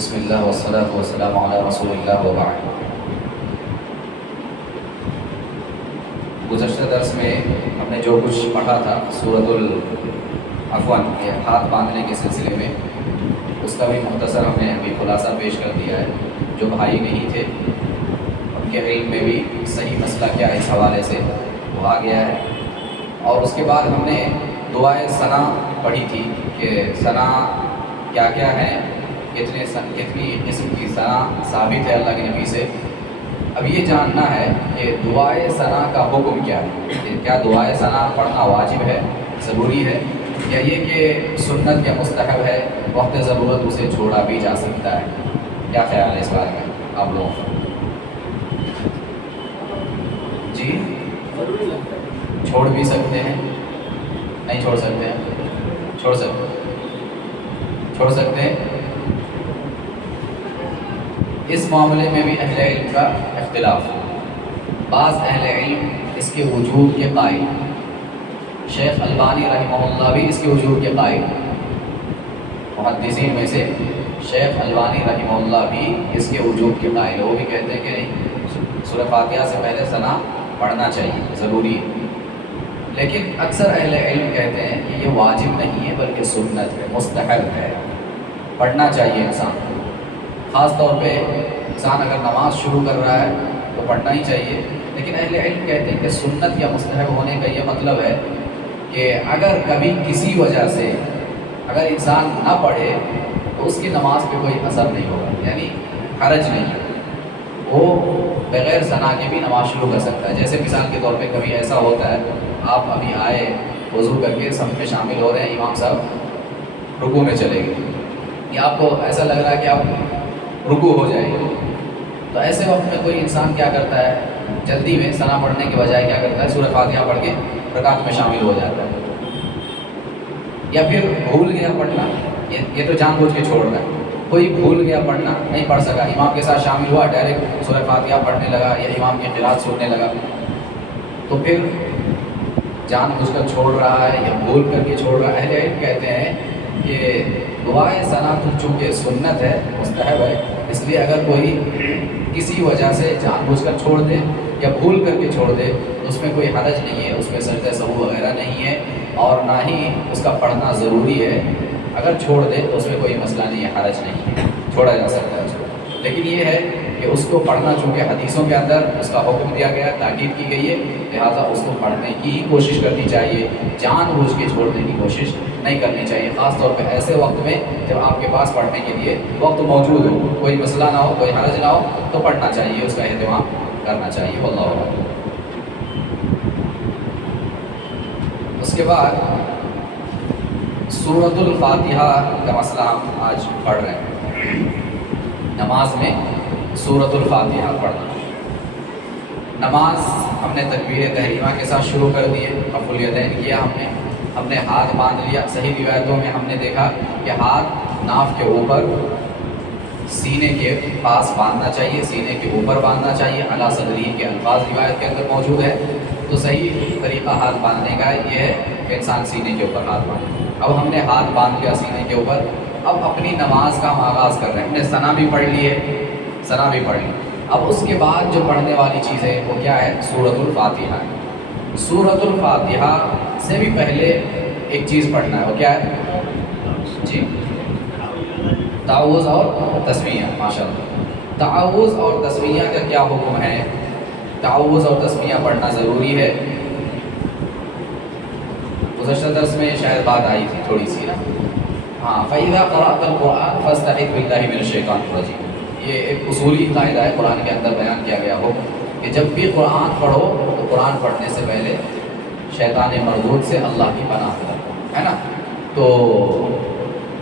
بسم اللہ والصلاة والسلام علی رسول اللہ وبعد۔ گزشتہ درس میں ہم نے جو کچھ پڑھا تھا سورۃ العفون یہ ہاتھ باندھنے کے سلسلے میں، اس کا بھی مختصر ہم نے ابھی خلاصہ پیش کر دیا ہے۔ جو بھائی نہیں تھے ان کے علم میں بھی صحیح مسئلہ کیا ہے اس حوالے سے وہ آ گیا ہے۔ اور اس کے بعد ہم نے دعائے ثنا پڑھی تھی کہ ثنا کیا کیا ہے، کتنی قسم کی ثنا ثابت ہے اللہ کے نبی سے۔ اب یہ جاننا ہے کہ دعائے ثنا کا حکم کیا ہے، کہ کیا دعائے ثنا پڑھنا واجب ہے، ضروری ہے، یا یہ کہ سنت یا مستحب ہے، وقت ضرورت اسے چھوڑا بھی جا سکتا ہے۔ کیا خیال ہے اس بارے میں آپ لوگوں کا؟ جی چھوڑ بھی سکتے ہیں، نہیں چھوڑ سکتے ہیں، چھوڑ سکتے ہیں۔ اس معاملے میں بھی اہل علم کا اختلاف ہے۔ بعض اہل علم اس کے وجوب کے قائل، شیخ البانی رحمہ اللہ بھی اس کے وجوب کے قائل، محدثین میں سے شیخ البانی رحمہ اللہ بھی اس کے وجوب کے قائل، وہ بھی کہتے ہیں کہ نہیں، سورہ فاتحہ سے پہلے ثنا پڑھنا چاہیے، ضروری ہے۔ لیکن اکثر اہل علم کہتے ہیں کہ یہ واجب نہیں ہے بلکہ سنت ہے، مستحب ہے، پڑھنا چاہیے انسان کو۔ خاص طور پہ انسان اگر نماز شروع کر رہا ہے تو پڑھنا ہی چاہیے۔ لیکن اہل علم کہتے ہیں کہ سنت یا مستحب ہونے کا یہ مطلب ہے کہ اگر کبھی کسی وجہ سے اگر انسان نہ پڑھے تو اس کی نماز پہ کوئی اثر نہیں ہوگا، یعنی حرج نہیں ہے، وہ بغیر ثنا کے بھی نماز شروع کر سکتا ہے۔ جیسے مثال کے طور پہ کبھی ایسا ہوتا ہے، آپ ابھی آئے وضو کر کے صف میں شامل ہو رہے ہیں، امام صاحب رکوع میں چلے گئے، یا آپ کو ایسا لگ رہا ہے کہ آپ رکوع ہو جائے گی، تو ایسے وقت میں کوئی انسان کیا کرتا ہے، جلدی میں ثنا پڑھنے کے بجائے کیا کرتا ہے، سورہ فاتحہ پڑھ کے رکعت میں شامل ہو جاتا ہے، یا پھر بھول گیا پڑھنا، یہ تو جان بوجھ کے چھوڑ رہا ہے۔ کوئی بھول گیا پڑھنا، نہیں پڑھ سکا، امام کے ساتھ شامل ہوا، ڈائریکٹ سورہ فاتحہ پڑھنے لگا یا امام کی قرات سننے لگا، تو پھر جان بوجھ کر چھوڑ رہا ہے یا بھول کر کے چھوڑ رہا ہے۔ اہل علم کہتے ہیں کہ دعائے ثنا چونکہ سنت ہے، مستحب ہے، اس لیے اگر کوئی کسی وجہ سے جان بوجھ کر چھوڑ دے یا بھول کر کے چھوڑ دے تو اس میں کوئی حرج نہیں ہے، اس میں سجدہ سہو وغیرہ نہیں ہے، اور نہ ہی اس کا پڑھنا ضروری ہے۔ اگر چھوڑ دے تو اس میں کوئی مسئلہ نہیں ہے، حرج نہیں ہے، چھوڑا جا سکتا ہے اس کو۔ لیکن یہ ہے کہ اس کو پڑھنا چونکہ حدیثوں کے اندر اس کا حکم دیا گیا، تاکید کی گئی ہے، لہٰذا اس کو پڑھنے کی ہی کوشش کرنی چاہیے، جان بوجھ کے چھوڑنے کی کوشش نہیں کرنی چاہیے، خاص طور پہ ایسے وقت میں جب آپ کے پاس پڑھنے کے لیے وقت موجود ہو، کوئی مسئلہ نہ ہو، کوئی حرج نہ ہو، تو پڑھنا چاہیے، اس کا اہتمام کرنا چاہیے، واللہ اعلم۔ اس کے بعد سورۃ الفاتحہ کا مسئلہ ہم آج پڑھ رہے ہیں۔ نماز میں سورۃ الفاتحہ پڑھنا، نماز ہم نے تکبیر تحریمہ کے ساتھ شروع کر دی ہے، رفع الیدین کیا، ہم نے ہاتھ باندھ لیا۔ صحیح روایتوں میں ہم نے دیکھا کہ ہاتھ ناف کے اوپر سینے کے پاس باندھنا چاہیے، سینے کے اوپر باندھنا چاہیے، علی صدری کے الفاظ روایت کے اندر موجود ہے۔ تو صحیح طریقہ ہاتھ باندھنے کا یہ ہے کہ انسان سینے کے اوپر ہاتھ باندھے۔ اب ہم نے ہاتھ باندھ لیا سینے کے اوپر، اب اپنی نماز کا ہم آغاز کر رہے ہیں۔ ہم نے ثنا بھی پڑھ لی ہے، ثنا بھی پڑھ لی۔ اب اس کے بعد جو پڑھنے والی چیز ہے وہ کیا ہے؟ سورۃ الفاتحہ ہے۔ سورۃ الفاتحہ سے بھی پہلے ایک چیز پڑھنا ہے، وہ کیا ہے؟ جی، تعوذ اور تسمیہ۔ ماشاء اللہ، تعوذ اور تسمیہ کا کیا حکم ہے؟ تعوذ اور تسمیہ پڑھنا ضروری ہے۔ گزشتہ درس میں شاید بات آئی تھی تھوڑی سی نا، ہاں، فَإِذَا قَرَأْتَ الْقُرْآنَ فَاسْتَعِذْ بِاللَّهِ مِنَ الشَّيْطَانِ الرَّجِيمِ۔ یہ ایک اصولی قاعدہ ہے، قرآن کے اندر بیان کیا گیا ہو کہ جب بھی قرآن پڑھو تو قرآن پڑھنے سے پہلے شیطان مردود سے اللہ کی پناہ طلب، ہے نا۔ تو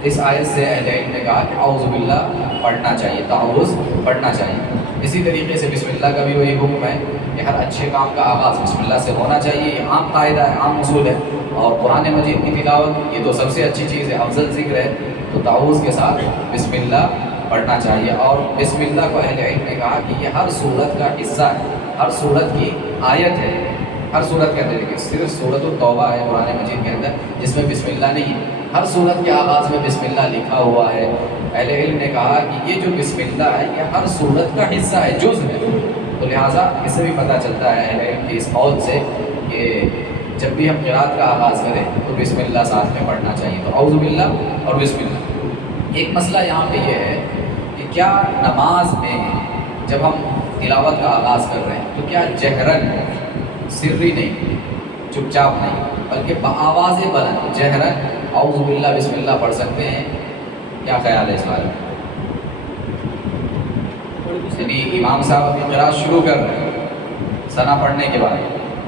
اس آیت سے اہل علم نے کہا کہ اعوذ باللہ پڑھنا چاہیے، تعوذ پڑھنا چاہیے۔ اسی طریقے سے بسم اللہ کا بھی وہی حکم ہے کہ ہر اچھے کام کا آغاز بسم اللہ سے ہونا چاہیے، یہ عام قاعدہ ہے، عام اصول ہے۔ اور قرآن مجید کی تلاوت یہ تو سب سے اچھی چیز ہے، افضل ذکر ہے، تو تعوذ کے ساتھ بسم اللہ پڑھنا چاہیے۔ اور بسم اللہ کو اہل علم نے کہا کہ یہ ہر سورت کا حصہ ہے، ہر سورت کی آیت ہے، ہر سورت کے اندر۔ صرف سورۃ التوبہ ہے قرآن مجید کے اندر جس میں بسم اللہ نہیں ہے، ہر صورت کے آغاز میں بسم اللہ لکھا ہوا ہے. اہل علم نے کہا کہ یہ جو بسم اللہ ہے یہ ہر صورت کا حصہ ہے، جز ہے. تو لہٰذا اس سے بھی پتہ چلتا ہے اہل علم کی اس قول سے کہ جب بھی ہم قرات کا آغاز کریں تو بسم اللہ ساتھ میں پڑھنا چاہیے. تو اعوذ باللہ اور بسم اللہ. ایک مسئلہ یہاں پہ یہ ہے کہ کیا نماز میں جب ہم تلاوت کا آغاز کر رہے ہیں تو کیا جہرن، سری نہیں، چپ چاپ نہیں، بلکہ بآواز بلند جہرن اعوذ باللہ بسم اللہ پڑھ سکتے ہیں؟ کیا خیال ہے اس بارے میں؟ یعنی امام صاحب اپنی قرات شروع کر رہے ہیں ثنا پڑھنے کے بعد،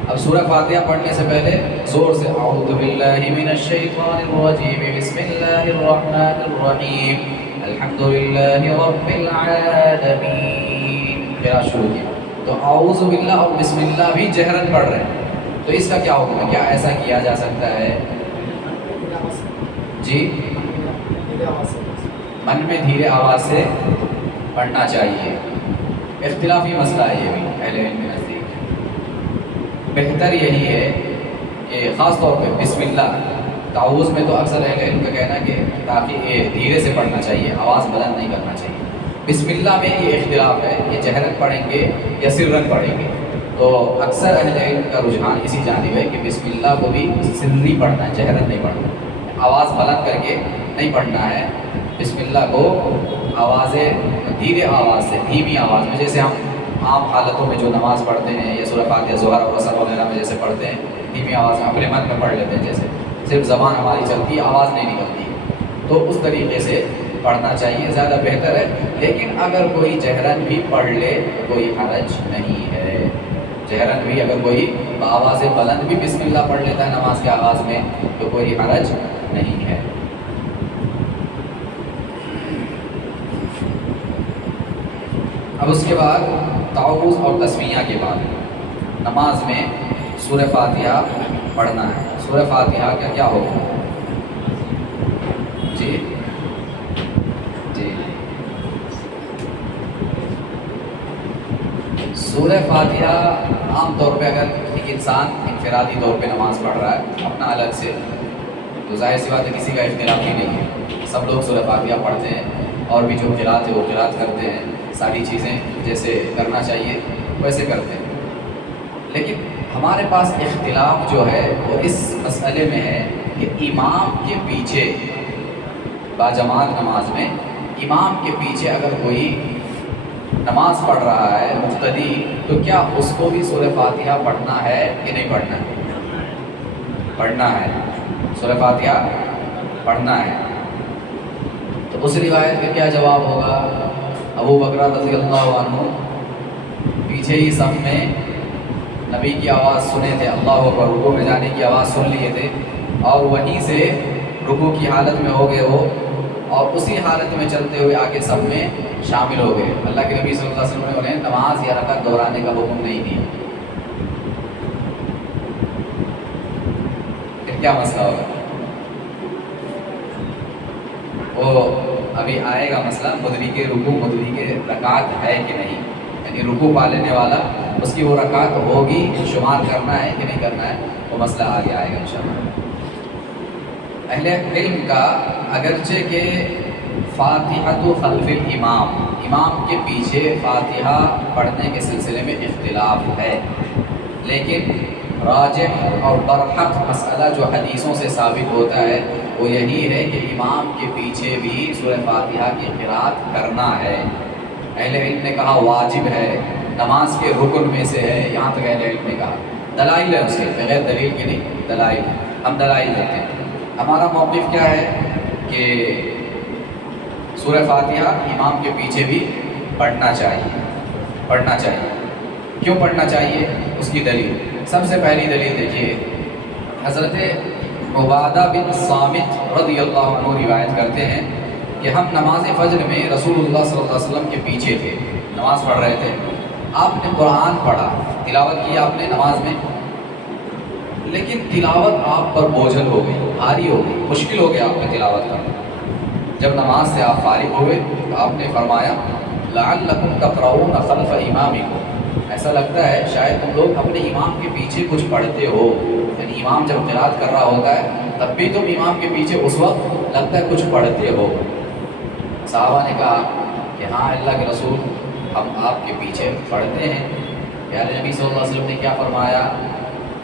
اب سورہ فاتحہ پڑھنے سے پہلے زور سے اعوذ باللہ من الشیطان الرجیم بسم اللہ الرحمن الرحیم الحمدللہ رب العالمین قرات شروع کی. تو اعوذ باللہ اور بسم اللہ بھی جہرن پڑھ رہے ہیں، تو اس کا کیا حکم ہے؟ کیا ایسا کیا جا سکتا ہے؟ جی، من میں دھیرے آواز سے پڑھنا چاہیے. اختلافی مسئلہ ہے یہ بھی اہل علم کے نزدیک. بہتر یہی ہے کہ خاص طور پہ بسم اللہ تعوذ میں تو اکثر اہل علم کا کہنا ہے کہ تاکہ یہ دھیرے سے پڑھنا چاہیے، آواز بلند نہیں کرنا چاہیے. بسم اللہ میں یہ اختلاف ہے کہ جہرن پڑھیں گے یا سرن پڑھیں گے. تو اکثر اہل علم کا رجحان اسی جانب ہے کہ بسم اللہ کو بھی سری پڑھنا ہے، جہرن نہیں پڑھنا ہے، آواز بلند کر کے نہیں پڑھنا ہے. بسم اللہ کو آوازیں دھیرے آواز سے، دھیمی آواز میں، جیسے ہم عام حالتوں میں جو نماز پڑھتے ہیں یا سورہ فاتحہ ظہر اور عصر وغیرہ میں جیسے پڑھتے ہیں دھیمی آواز میں اپنے من میں پڑھ لیتے ہیں، جیسے صرف زبان ہماری چلتی ہے آواز نہیں نکلتی، تو اس طریقے سے پڑھنا چاہیے، زیادہ بہتر ہے. لیکن اگر کوئی جہرن بھی پڑھ لے کوئی حرج نہیں ہے. جہرن بھی اگر کوئی بآواز بلند بھی بسم اللہ پڑھ لیتا ہے نماز کے آغاز میں تو کوئی حرج نہیں ہے. اب اس کے بعد تعوذ اور تسمیہ کے بعد نماز میں سورہ فاتحہ پڑھنا ہے. سورہ فاتحہ کا کیا ہوگا؟ جی جی، سورہ فاتحہ عام طور پہ اگر ایک انسان انفرادی طور پہ نماز پڑھ رہا ہے اپنا الگ سے، تو ظاہر سی بات ہے کسی کا اختلاف ہی نہیں ہے، سب لوگ سورہ فاتحہ پڑھتے ہیں اور بھی جو قرات ہے وہ قرات کرتے ہیں، ساری چیزیں جیسے کرنا چاہیے ویسے کرتے ہیں. لیکن ہمارے پاس اختلاف جو ہے وہ اس مسئلے میں ہے کہ امام کے پیچھے باجماعت نماز میں امام کے پیچھے اگر کوئی نماز پڑھ رہا ہے مقتدی، تو کیا اس کو بھی سورہ فاتحہ پڑھنا ہے کہ نہیں پڑھنا ہے؟ پڑھنا ہے، سورہ فاتحہ پڑھنا ہے. تو اس روایت کا کیا جواب ہوگا؟ ابو بکر رضی اللہ عنہ پیچھے ہی صف میں نبی کی آواز سنے تھے، اللہ اکبر، رکوع میں جانے کی آواز سن لیے تھے اور وہیں سے رکوع کی حالت میں ہو گئے وہ، اور اسی حالت میں چلتے ہوئے آگے صف میں شامل ہو گئے. اللہ کے نبی صلی اللہ علیہ وسلم نے انہیں نماز یا رکعت دہرانے کا حکم نہیں دیا. پھر کیا مسئلہ ہوگا؟ وہ ابھی آئے گا مسئلہ مدری کے رکوع، مدری کے رکعت ہے کہ نہیں، یعنی رکوع پا لینے والا اس کی وہ رکعت ہوگی، شمار کرنا ہے کہ نہیں کرنا ہے، وہ مسئلہ آگے آئے گا انشاءاللہ. اہل علم کا اگرچہ کہ فاتحۃ خلف الامام، امام کے پیچھے فاتحہ پڑھنے کے سلسلے میں اختلاف ہے، لیکن راجح اور برحق مسئلہ جو حدیثوں سے ثابت ہوتا ہے وہ یہی ہے کہ امام کے پیچھے بھی سورہ فاتحہ کی قرات کرنا ہے. اہل علم نے کہا واجب ہے، نماز کے رکن میں سے ہے، یہاں تک اہل علم نے کہا. دلائل ہے اس کے، بغیر دلیل کے نہیں، دلائل ہے، ہم دلائل دیتے ہیں. ہمارا موقف کیا ہے کہ سورہ فاتحہ امام کے پیچھے بھی پڑھنا چاہیے، پڑھنا چاہیے. کیوں پڑھنا چاہیے؟ اس کی دلیل، سب سے پہلی دلیل دیکھیے، حضرت عبادہ بن صامت رضی اللہ عنہ روایت کرتے ہیں کہ ہم نماز فجر میں رسول اللہ صلی اللہ علیہ وسلم کے پیچھے تھے، نماز پڑھ رہے تھے. آپ نے قرآن پڑھا، تلاوت کی آپ نے نماز میں، لیکن تلاوت آپ پر بوجھل ہو گئی، بھاری ہو گئی، مشکل ہو گیا آپ نے تلاوت کرنا. جب نماز سے آپ فارغ ہوئے تو آپ نے فرمایا لعلکم تقرؤون خلف امامکم، ایسا لگتا ہے شاید تم لوگ اپنے امام کے پیچھے کچھ پڑھتے ہو. یعنی امام جب قرات کر رہا ہوتا ہے تب بھی تم امام کے پیچھے اس وقت لگتا ہے کچھ پڑھتے ہو۔ صحابہ نے کہا کہ ہاں اللہ کے رسول ہم آپ کے پیچھے پڑھتے ہیں۔ پیارے نبی صلی اللہ علیہ وسلم نے کیا فرمایا؟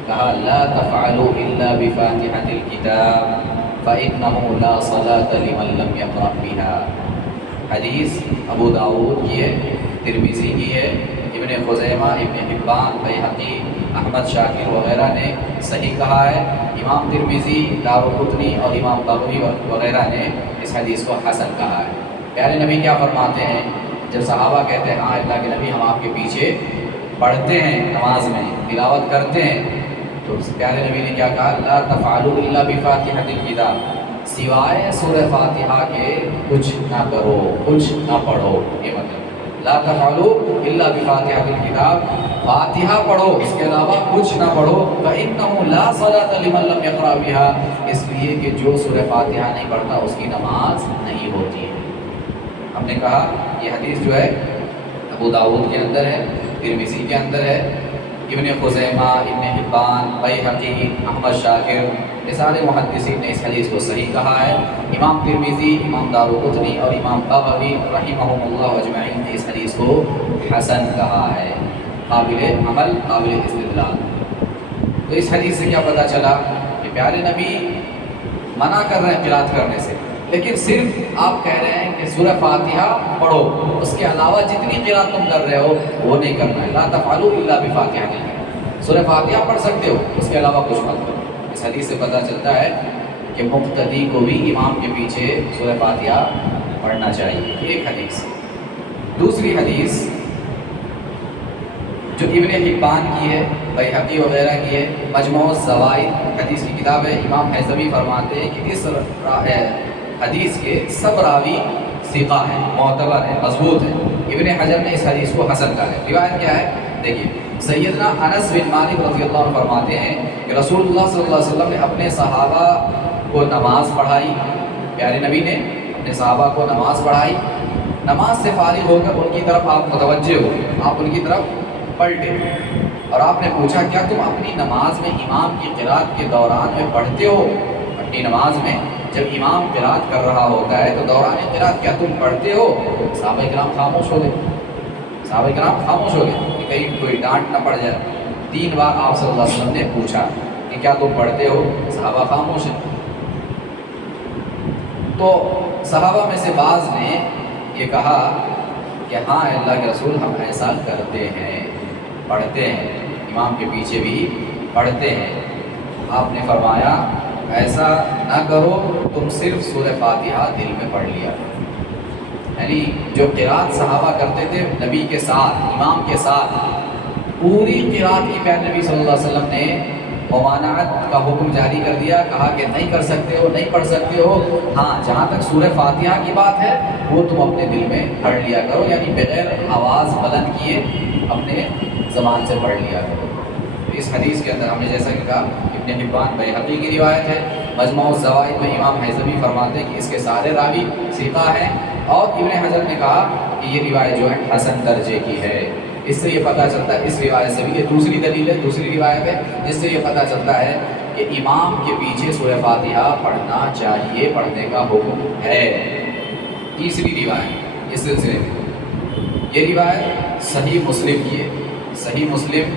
کہا لا تفعلوا الا بفاتحة الكتاب فإنه لا صلاة لمن لم يقرأ بها۔ حدیث ابو داؤد کی ہے، ترمذی کی ہے، ابن خزیمہ، ابن حبان، بیہقی، احمد شاکر وغیرہ نے صحیح کہا ہے۔ امام ترمذی، دارقطنی اور امام بغوی وغیرہ نے اس حدیث کو حسن کہا ہے۔ پیارے نبی کیا فرماتے ہیں؟ جب صحابہ کہتے ہیں ہاں اللہ کے نبی ہم آپ کے پیچھے پڑھتے ہیں، نماز میں تلاوت کرتے ہیں، تو پیارے نبی نے کیا کہا؟ لا تفعلوا الا بفاتحة الكتاب، سوائے سورہ فاتحہ کے کچھ نہ کرو، کچھ نہ پڑھو۔ یہ مطلب لا تفعلوا الا بفاتحة الكتاب، فاتحہ پڑھو، اس کے علاوہ کچھ نہ پڑھو۔ فإنه لا صلاة لمن لم يقرأ بها، اس لیے کہ جو سورہ فاتحہ نہیں پڑھتا اس کی نماز نہیں ہوتی ہے۔ ہم نے کہا یہ حدیث جو ہے ابو داؤد کے اندر ہے، ترمذی کے اندر ہے، ابن خزیمہ، ابن حبان، بیہقی، احمد شاکر، یہ سارے محدثین نے اس حدیث کو صحیح کہا ہے۔ امام ترمذی، امام دارقطنی اور امام بغوی رحمہم اللہ اجمعین نے اس حدیث کو حسن کہا ہے، قابل عمل، قابل استدلال۔ تو اس حدیث سے کیا پتہ چلا کہ پیارے نبی منع کر رہے ہیں قرات کرنے سے، لیکن صرف آپ کہہ رہے ہیں کہ سورہ فاتحہ پڑھو، اس کے علاوہ جتنی قرات تم کر رہے ہو وہ نہیں کرنا ہے۔ لا تفعلوا الا بفاتحہ نہیں ہے، سورہ فاتحہ پڑھ سکتے ہو، اس کے علاوہ کچھ مت کرو۔ اس حدیث سے پتہ چلتا ہے کہ مقتدی کو بھی امام کے پیچھے سورہ فاتحہ پڑھنا چاہیے۔ ایک حدیث۔ دوسری حدیث جو ابن حبان کی ہے، بیہقی وغیرہ کی ہے، مجموع الزوائد حدیث کی کتاب ہے، امام حیثمی فرماتے ہیں کہ اس حدیث کے سب راوی ثقہ ہیں، معتبر ہیں، مضبوط ہیں۔ ابن حجر نے اس حدیث کو حسن کہا ہے۔ روایت کیا ہے؟ دیکھیے، سیدنا انس بن مالک رضی اللہ عنہ فرماتے ہیں کہ رسول اللہ صلی اللہ علیہ وسلم نے اپنے صحابہ کو نماز پڑھائی، پیارے نبی نے اپنے صحابہ کو نماز پڑھائی، نماز سے فارغ ہو کر ان کی طرف آپ متوجہ ہو، آپ ان کی طرف پلٹے اور آپ نے پوچھا کیا تم اپنی نماز میں امام کی قرات کے دوران میں پڑھتے ہو؟ اپنی نماز میں جب امام قرات کر رہا ہوتا ہے تو دوران قرات کیا تم پڑھتے ہو؟ صحابہ کرام خاموش ہو گئے، صحابہ کرام خاموش ہو گئے کہ کہیں کوئی ڈانٹ نہ پڑ جائے۔ 3 بار آپ صلی اللہ علیہ وسلم نے پوچھا کہ کیا تم پڑھتے ہو؟ صحابہ خاموش ہیں۔ تو صحابہ میں سے بعض نے یہ کہا کہ ہاں اللہ کے رسول ہم ایسا کرتے ہیں، پڑھتے ہیں، امام کے پیچھے بھی پڑھتے ہیں۔ آپ نے فرمایا ایسا نہ کرو، تم صرف سورہ فاتحہ دل میں پڑھ لیا۔ یعنی جو قرات صحابہ کرتے تھے نبی کے ساتھ، امام کے ساتھ، پوری قرات کی پیارے نبی صلی اللہ علیہ وسلم نے ممانعت کا حکم جاری کر دیا، کہا کہ نہیں کر سکتے ہو، نہیں پڑھ سکتے ہو، ہاں جہاں تک سورہ فاتحہ کی بات ہے وہ تم اپنے دل میں پڑھ لیا کرو، یعنی بغیر آواز بلند کیے اپنے زبان سے پڑھ لیا کرو۔ اس حدیث کے اندر ہم نے جیسا کہ کہا ابن حبان بیہقی کی روایت ہے، مجموع الزوائد میں امام حیثمی فرماتے ہیں کہ اس کے سارے راوی ثقہ ہیں، اور ابن حجر نے کہا کہ یہ روایت جو ہے حسن درجے کی ہے۔ اس سے یہ پتہ چلتا ہے، اس روایت سے بھی، یہ دوسری دلیل ہے، دوسری روایت ہے جس سے یہ پتہ چلتا ہے کہ امام کے پیچھے سورہ فاتحہ پڑھنا چاہیے، پڑھنے کا حکم ہے۔ تیسری روایت اس سلسلے میں، یہ روایت صحیح مسلم کی ہے۔ صحیح مسلم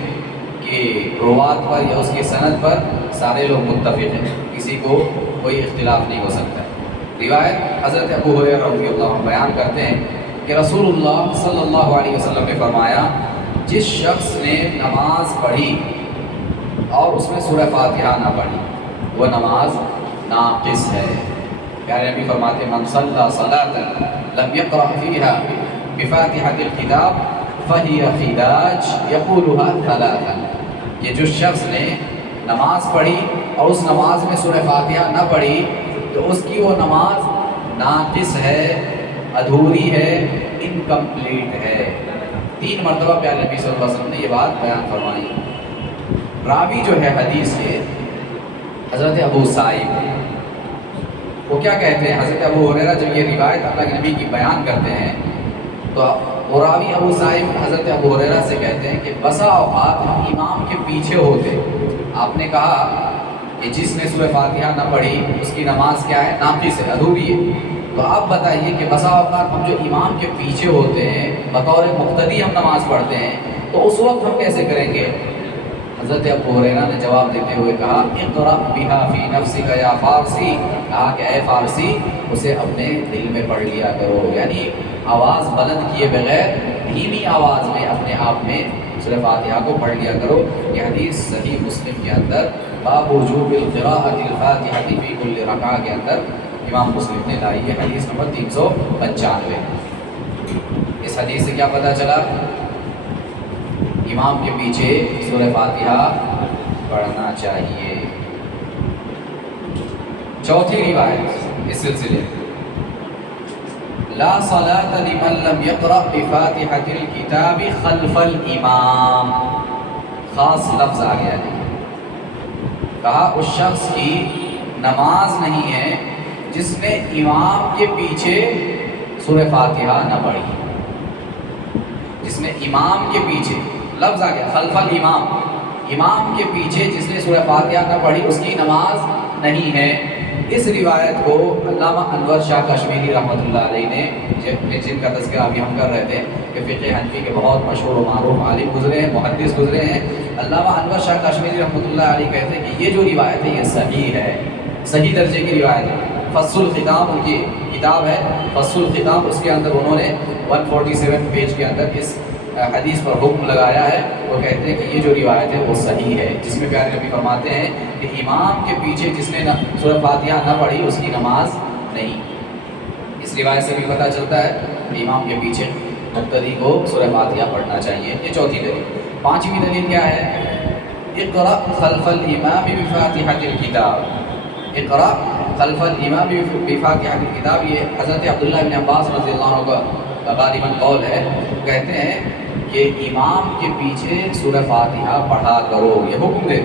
کے روات پر یا اس کی سند پر سارے لوگ متفق ہیں، کسی کو کوئی اختلاف نہیں ہو سکتا۔ روایت حضرت ابو ہریرہ رضی اللہ عنہ بیان کرتے ہیں کہ رسول اللہ صلی اللہ علیہ وسلم نے فرمایا جس شخص نے نماز پڑھی اور اس میں سورہ فاتحہ نہ پڑھی وہ نماز ناقص ہے۔ پیارے نبی فرماتے ہیں من صلی صلاۃ لم یقرأ فیہا بفاتحۃ الکتاب فہی خداج یقولها ثلاثا، یہ جو شخص نے نماز پڑھی اور اس نماز میں سورہ فاتحہ نہ پڑھی تو اس کی وہ نماز ناقص ہے، ادھوری ہے، انکمپلیٹ ہے۔ 3 مرتبہ پیارے نبی صلی اللہ علیہ وسلم نے یہ بات بیان فرمائی۔ راوی جو ہے حدیث کے حضرت ابو سعید، وہ کیا کہتے ہیں؟ حضرت ابو ہریرہ جب یہ روایت اللہ کے نبی کی بیان کرتے ہیں تو وہ راوی ابو سعید حضرت ابو ہریرہ سے کہتے ہیں کہ بسا اوقات ہم امام کے پیچھے ہوتے، آپ نے کہا کہ جس نے سورہ فاتحہ نہ پڑھی اس کی نماز کیا ہے؟ ناقص ہے، ادھوری ہے۔ تو آپ بتائیے کہ بسا اوقات ہم جو امام کے پیچھے ہوتے ہیں، بطور مقتدی ہم نماز پڑھتے ہیں، تو اس وقت ہم کیسے کریں گے؟ حضرت ابو ہریرہ نے جواب دیتے ہوئے کہا اقرأ بہا فی نفسک یا فارسی، کہا کہ اے فارسی اسے اپنے دل میں پڑھ لیا کرو، یعنی آواز بلند کیے بغیر دھیمی آواز میں اپنے آپ میں سورہ فاتحہ کو پڑھ لیا کرو۔ یہ حدیث صحیح مسلم کے اندر باب وجوب القراءۃ الفاتحہ فی کل رکعہ کے اندر امام مسلم نے لائی ہے، حدیث نمبر 395۔ اس حدیث سے کیا پتہ چلا؟ امام کے پیچھے سورہ فاتحہ پڑھنا چاہیے۔ چوتھی روایت اس سلسلے لا صلاۃ لمن لم يقرأ بفاتحة الكتاب خلف الامام، خاص لفظ آ گیا ہے، کہا اس شخص کی نماز نہیں ہے جس نے امام کے پیچھے سورہ فاتحہ نہ پڑھی، جس نے امام کے پیچھے، لفظ آ گیا خلف الامام، امام کے پیچھے جس نے سورہ فاتحہ نہ پڑھی اس کی نماز نہیں ہے۔ اس روایت کو علامہ انور شاہ کشمیری رحمۃ اللہ علیہ نے، جن کا تذکرہ ابھی ہم کر رہے تھے کہ فقہ حنفی کے بہت مشہور و معروف عالم گزرے ہیں، محدث گزرے ہیں، علامہ انور شاہ کشمیری رحمۃ اللہ علیہ کہتے ہیں کہ یہ جو روایت ہے یہ صحیح ہے، صحیح درجے کی روایت ہے۔ فصل الختام ان کی کتاب ہے، فصل الختام، اس کے اندر انہوں نے 147 پیج کے اندر اس حدیث پر حکم لگایا ہے۔ وہ کہتے ہیں کہ یہ جو روایت ہے وہ صحیح ہے، جس میں پیارے نبی فرماتے ہیں کہ امام کے پیچھے جس نے سورہ فاتحہ نہ پڑھی اس کی نماز نہیں۔ اس روایت سے بھی پتہ چلتا ہے کہ امام کے پیچھے مقتدی کو سورہ فاتحہ پڑھنا چاہیے۔ یہ چوتھی دلیل۔ پانچویں دلیل کیا ہے؟ اقرأ خلف الامام بفاتحة الکتاب، اقرأ خلف الامام بفاتحة الکتاب، یہ حضرت عبداللہ بن عباس رضی اللہ عنہ کا غالباً قول ہے، کہتے ہیں کہ امام کے پیچھے سورہ فاتحہ پڑھا کرو، یہ حکم دے،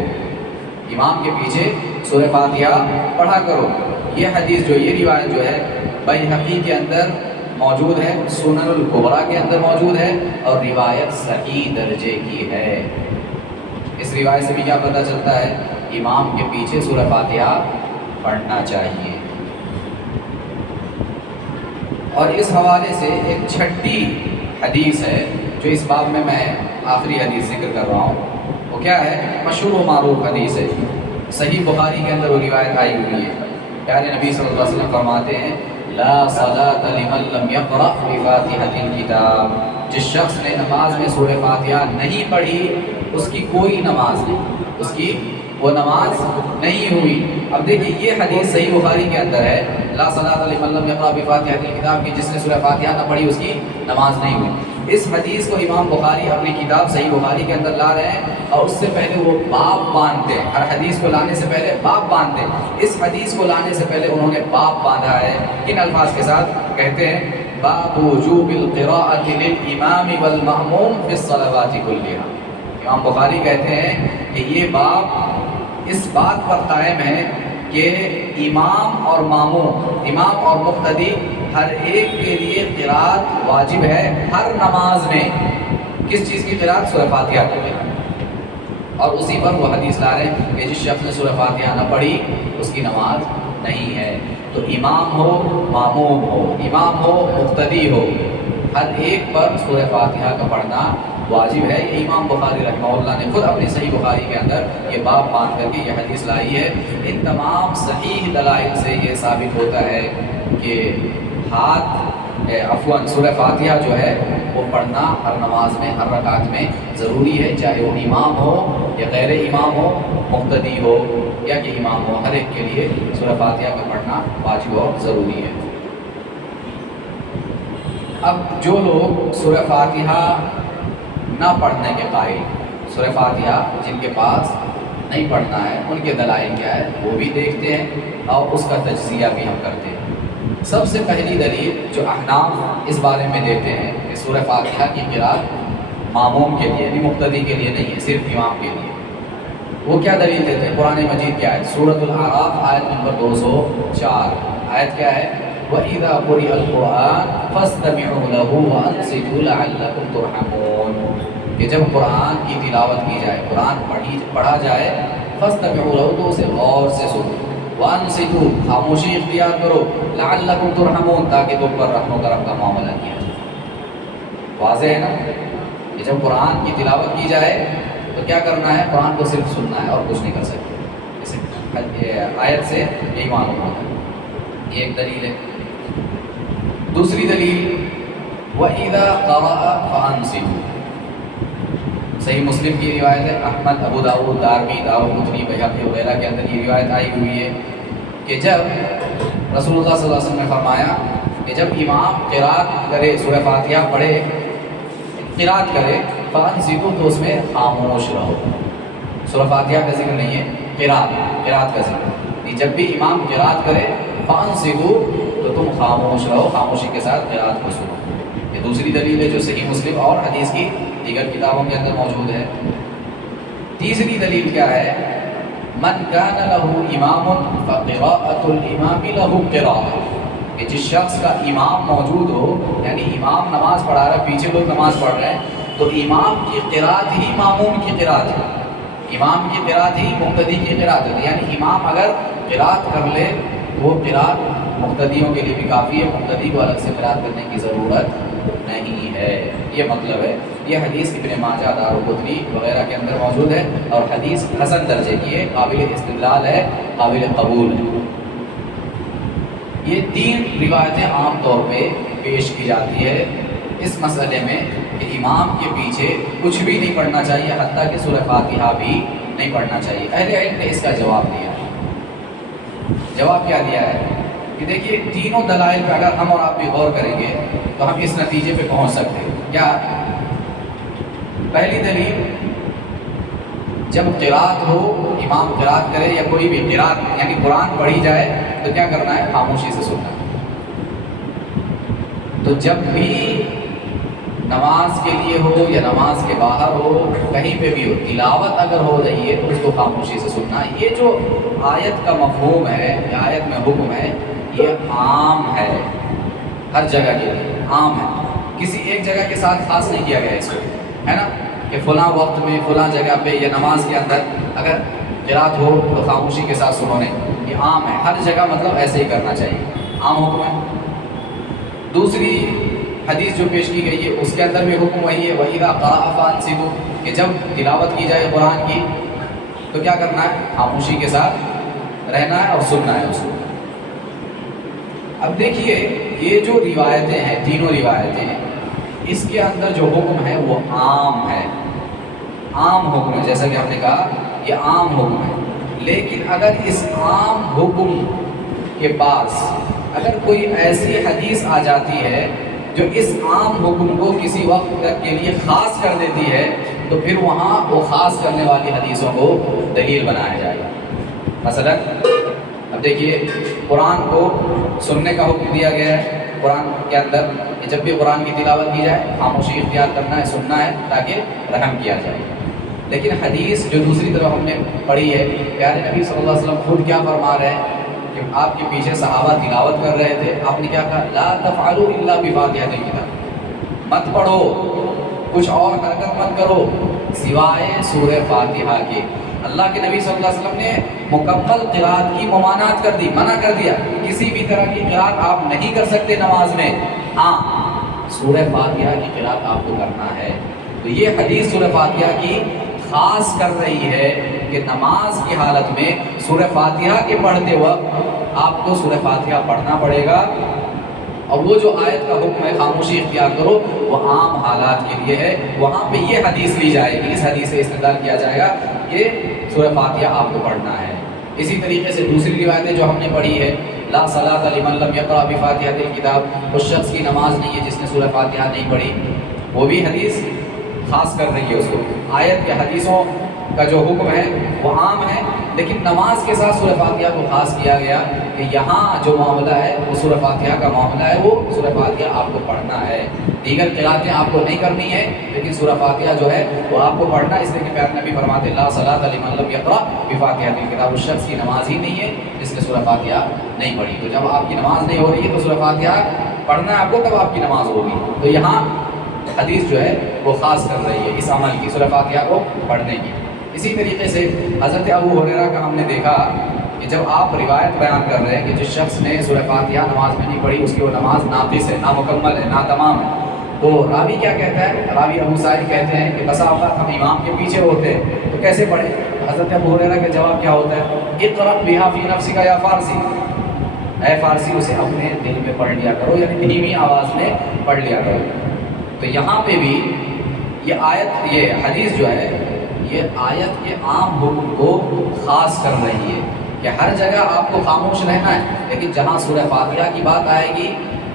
امام کے پیچھے سورہ فاتحہ پڑھا کرو۔ یہ حدیث جو، یہ روایت جو ہے بیہقی کے اندر موجود ہے، سنن الکبریٰ کے اندر موجود ہے، اور روایت صحیح درجے کی ہے۔ اس روایت سے بھی کیا پتہ چلتا ہے؟ امام کے پیچھے سورہ فاتحہ پڑھنا چاہیے۔ اور اس حوالے سے ایک چھٹی حدیث ہے جو اس باب میں آخری حدیث ذکر کر رہا ہوں، وہ کیا ہے؟ مشہور و معروف حدیث ہے، صحیح بخاری کے اندر وہ روایت آئی ہوئی ہے۔ پیارے نبی صلی اللہ علیہ وسلم فرماتے ہیں لا صلاۃ لمن لم يقرأ بفاتحة الکتاب، جس شخص نے نماز میں سورہ فاتحہ نہیں پڑھی اس کی کوئی نماز نہیں، اس کی وہ نماز نہیں ہوئی۔ اب دیکھیے یہ حدیث صحیح بخاری کے اندر ہے، لا صلاۃ لمن لم يقرأ بفاتحة الکتاب، کہ جس نے سورہ فاتحہ نہ پڑھی اس کی نماز نہیں ہوئی۔ اس حدیث کو امام بخاری اپنی کتاب صحیح بخاری کے اندر لا رہے ہیں، اور اس سے پہلے وہ باب باندھتے ہیں، ہر حدیث کو لانے سے پہلے باب باندھتے ہیں۔ اس حدیث کو لانے سے پہلے انہوں نے باب باندھا ہے، کن الفاظ کے ساتھ؟ کہتے ہیں باب وجوب القراءۃ للامام والمأموم فی الصلوات کلھا۔ امام بخاری کہتے ہیں کہ یہ باب اس بات پر قائم ہے کہ امام اور ماموم، امام اور مقتدی، ہر ایک کے لیے قرأت واجب ہے ہر نماز میں۔ کس چیز کی قرأت؟ سورہ فاتحہ کی۔ اور اسی پر وہ حدیث لا رہے ہیں کہ جس شخص نے سورہ فاتحہ نہ پڑھی اس کی نماز نہیں ہے۔ تو امام ہو، ماموم ہو، امام ہو، مقتدی ہو، ہر ایک پر سورہ فاتحہ کا پڑھنا واجب ہے۔ یہ امام بخاری رحمہ اللہ نے خود اپنی صحیح بخاری کے اندر یہ باب باندھ کر کے یہ حدیث لائی ہے۔ ان تمام صحیح دلائل سے یہ ثابت ہوتا ہے کہ سورہ فاتحہ جو ہے وہ پڑھنا ہر نماز میں، ہر رکعت میں ضروری ہے، چاہے وہ امام ہو یا غیر امام ہو، مقتدی ہو یا کہ امام ہو، ہر ایک کے لیے سورہ فاتحہ کا پڑھنا واجب اور ضروری ہے۔ اب جو لوگ سورہ فاتحہ نہ پڑھنے کے قائل، سورہ فاتحہ جن کے پاس نہیں پڑھنا ہے، ان کے دلائل کیا ہے وہ بھی دیکھتے ہیں اور اس کا تجزیہ بھی ہم کرتے ہیں۔ سب سے پہلی دلیل جو احناف اس بارے میں دیتے ہیں کہ سورہ فاتحہ کی قرأت ماموم کے لیے، یعنی مقتدی کے لیے نہیں ہے، صرف امام کے لیے، وہ کیا دلیل دیتے ہیں؟ قرآن مجید کی آیت سورۃ الاعراف آیت نمبر 204، آیت کیا ہے؟ وَإِذَا قُرِئَ الْقُرْآنُ فَاسْتَمِعُوا لَهُ وَأَنصِتُوا لَعَلَّكُمْ تُرْحَمُونَ، کہ جب قرآن کی تلاوت کی جائے، قرآن پڑھا جائے فاستمعوا له، تو اسے غور سے سنو، وانصتوا، خاموشی اختیار کرو، لعلکم ترحمون، تاکہ تم پر رحم و کرم کا معاملہ کیا جائے۔ واضح ہے نا کہ جب قرآن کی تلاوت کی جائے تو کیا کرنا ہے؟ قرآن کو صرف سننا ہے اور کچھ نہیں کر سکتے۔ اس آیت سے یہی معلوم ہوتا ہے، یہ ایک دلیل ہے۔ دوسری دلیل وَإِذَا قَرَأَ فَأَنصِتُوا، صحیح مسلم کی روایت ہے، احمد، ابو داؤد، دارمی، دارقطنی، بیہقی وغیرہ کے اندر یہ روایت آئی ہوئی ہے کہ جب رسول اللہ صلی اللہ علیہ وسلم نے فرمایا کہ جب امام قرات کرے، سورہ فاتحہ پڑھے، قرات کرے، فانصتوا، تو اس میں خاموش رہو۔ سورہ فاتحہ کا ذکر نہیں ہے، قرات کا ذکر۔ جب بھی امام قرات کرے فانصتوا، تو تم خاموش رہو، خاموشی کے ساتھ قرات کو سنو۔ یہ دوسری دلیل ہے جو صحیح مسلم اور حدیث کی دیگر کتابوں کے اندر موجود ہے۔ تیسری دلیل کیا ہے؟ من کان لہ امام فقراءۃ الامام لہ قراءۃ، کہ جس شخص کا امام موجود ہو، یعنی امام نماز پڑھا رہا ہے، پیچھے لوگ نماز پڑھ رہے ہیں، تو امام کی قرات ہی ماموم کی قرات ہے، امام کی قرات ہی مقتدی کی قرات ہے۔ یعنی امام اگر قرات کر لے، وہ قرات مقتدیوں کے لیے بھی کافی ہے، مقتدی کو الگ سے قرات کرنے کی ضرورت نہیں ہے، یہ مطلب ہے۔ یہ حدیث ابن ماجہ، دارقطنی وغیرہ کے اندر موجود ہے، اور حدیث حسن درجے کی ہے، قابل استدلال ہے، قابل قبول ہے۔ یہ تین روایتیں عام طور پہ پیش کی جاتی ہے اس مسئلے میں کہ امام کے پیچھے کچھ بھی نہیں پڑھنا چاہیے، حتیٰ کہ سورہ فاتحہ بھی نہیں پڑھنا چاہیے۔ اہل علم نے اس کا جواب دیا ہے۔ جواب کیا دیا ہے کہ دیکھیے تینوں دلائل پہ اگر ہم اور آپ بھی غور کریں گے تو ہم اس نتیجے پہ پہنچ سکتے ہیں۔ کیا؟ پہلی دلیل، جب قرات ہو، امام قرات کرے یا کوئی بھی قرات یعنی قرآن پڑھی جائے تو کیا کرنا ہے؟ خاموشی سے سننا ہے۔ تو جب بھی نماز کے لیے ہو یا نماز کے باہر ہو، کہیں پہ بھی ہو، تلاوت اگر ہو رہی ہے تو اس کو خاموشی سے سننا ہے۔ یہ جو آیت کا مفہوم ہے، یہ آیت میں حکم ہے، یہ عام ہے، ہر جگہ کے لیے عام ہے، کسی ایک جگہ کے ساتھ خاص نہیں کیا گیا اس کو، ہے نا، کہ فلاں وقت میں فلاں جگہ پہ یا نماز کے اندر اگر قرات ہو تو خاموشی کے ساتھ سنو نہیں، یہ عام ہے، ہر جگہ مطلب ایسے ہی کرنا چاہیے، عام حکم ہے۔ دوسری حدیث جو پیش کی گئی ہے اس کے اندر بھی حکم وہی ہے، وَإِذَا قَرَأَ فَأَنصِتُوا، کہ جب تلاوت کی جائے قرآن کی تو کیا کرنا ہے؟ خاموشی کے ساتھ رہنا ہے اور سننا ہے اس کو۔ اب دیکھیے یہ جو روایتیں ہیں، تینوں روایتیں ہیں، اس کے اندر جو حکم ہے وہ عام ہے، عام حکم ہے، جیسا کہ ہم نے کہا یہ عام حکم ہے۔ لیکن اگر اس عام حکم کے پاس اگر کوئی ایسی حدیث آ جاتی ہے جو اس عام حکم کو کسی وقت تک کے لیے خاص کر دیتی ہے، تو پھر وہاں وہ خاص کرنے والی حدیثوں کو دلیل بنایا جائے گا۔ مثلا اب دیکھیے قرآن کو سننے کا حکم دیا گیا ہے قرآن کے اندر کہ جب بھی قرآن کی تلاوت کی جائے خاموشی اختیار کرنا ہے، سننا ہے تاکہ رحم کیا جائے۔ لیکن حدیث جو دوسری طرف ہم نے پڑھی ہے، پیارے نبی صلی اللہ علیہ وسلم خود کیا فرما رہے ہیں کہ آپ کے پیچھے صحابہ تلاوت کر رہے تھے، آپ نے کیا کہا؟ لا تفعلوا الا بفاتحۃ الکتاب، مت پڑھو، کچھ اور حرکت مت کرو سوائے سورہ فاتحہ کے۔ اللہ کے نبی صلی اللہ علیہ وسلم نے مکمل قرات کی ممانعت کر دی، منع کر دیا، کسی بھی طرح کی قرات آپ نہیں کر سکتے نماز میں، ہاں سورہ فاتحہ کی قرات آپ کو کرنا ہے۔ تو یہ حدیث سورہ فاتحہ کی خاص کر رہی ہے کہ نماز کی حالت میں سورہ فاتحہ کے پڑھتے وقت آپ کو سورہ فاتحہ پڑھنا پڑے گا، اور وہ جو آیت کا حکم ہے خاموشی اختیار کرو وہ عام حالات کے لیے ہے، وہاں پہ یہ حدیث لی جائے گی، اس حدیث سے استدلال کیا جائے گا کہ سورہ فاتحہ آپ کو پڑھنا ہے۔ اسی طریقے سے دوسری روایتیں جو ہم نے پڑھی ہے، لا صلاۃ لمن لم یقرأ بفاتحۃ الکتاب، اس شخص کی نماز نہیں ہے جس نے سورہ فاتحہ نہیں پڑھی، وہ بھی حدیث خاص کر رہی ہے اس کو۔ آیت کے حدیثوں کا جو حکم ہے وہ عام ہے، لیکن نماز کے ساتھ سورہ فاتحہ کو خاص کیا گیا کہ یہاں جو معاملہ ہے وہ سورہ فاتحہ کا معاملہ ہے، وہ سورہ فاتحہ آپ کو پڑھنا ہے، دیگر قراتیں آپ کو نہیں کرنی ہے، لیکن سورہ فاتحہ جو ہے وہ آپ کو پڑھنا ہے۔ اس لیے کہ پیارے نبی فرماتے لا صلاۃ لمن لم یقرأ بفاتحۃ الکتاب، اس شخص کی نماز ہی نہیں ہے جس نے سورہ فاتحہ نہیں پڑھی۔ تو جب آپ کی نماز نہیں ہو رہی ہے تو سورہ فاتحہ پڑھنا ہے آپ کو، تب آپ کی نماز ہوگی۔ تو یہاں حدیث جو ہے وہ خاص کر رہی ہے اس عمل کی، سورہ فاتحہ کو پڑھنے کی۔ اسی طریقے سے حضرت ابو ہریرہ کا ہم نے دیکھا کہ جب آپ روایت بیان کر رہے ہیں کہ جس شخص نے سورہ فاتحہ نماز میں نہیں پڑھی اس کی وہ نماز ناقص ہے، نامکمل ہے، ناتمام ہے، تو راوی کیا کہتا ہے؟ راوی ابو سعید کہتے ہیں کہ بسا اوقات ہم امام کے پیچھے ہوتے ہیں تو کیسے پڑھیں؟ حضرت ابو ہریرہ کا جواب کیا ہوتا ہے؟ اقرأ بہا فی نفسک یا فارسی، اے فارسی اسے اپنے دل میں پڑھ لیا کرو، یعنی دھیمی آواز میں پڑھ لیا کرو۔ تو یہاں پہ بھی یہ آیت، یہ حدیث جو ہے، یہ آیت کے عام حکم کو خاص کر رہی ہے کہ ہر جگہ آپ کو خاموش رہنا ہے، لیکن جہاں سورہ فاتحہ کی بات آئے گی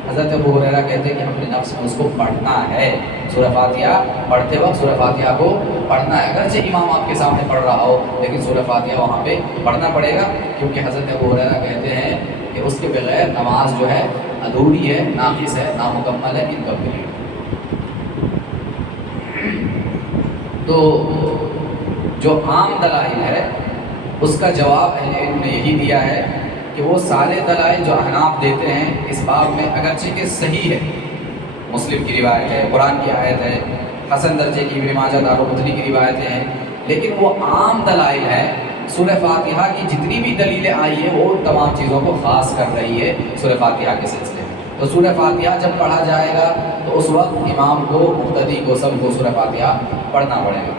حضرت ابو ہریرہ کہتے ہیں کہ اپنے نفس میں اس کو پڑھنا ہے، سورہ فاتحہ پڑھتے وقت سورہ فاتحہ کو پڑھنا ہے، اگرچہ امام آپ کے سامنے پڑھ رہا ہو لیکن سورہ فاتحہ وہاں پہ پڑھنا پڑے گا، کیونکہ حضرت ابو ہریرہ کہتے ہیں کہ اس کے بغیر نماز جو ہے ادھوری ہے، ناقص ہے، نامکمل ہے، انکمپلیٹ۔ تو جو عام دلائل ہے اس کا جواب اہل علم نے یہی دیا ہے کہ وہ سارے دلائل جو احناف دیتے ہیں اس باب میں اگرچہ کہ صحیح ہے، مسلم کی روایت ہے، قرآن کی آیت ہے، حسن درجے کی ابن ماجہ دارقطنی کی روایتیں ہیں، لیکن وہ عام دلائل ہیں۔ سورہ فاتحہ کی جتنی بھی دلیلیں آئی ہیں وہ تمام چیزوں کو خاص کر رہی ہے سورہ فاتحہ کے سلسلے میں۔ تو سورہ فاتحہ جب پڑھا جائے گا تو اس وقت امام کو، مقتدی کو، سب کو سورہ فاتحہ پڑھنا پڑے گا۔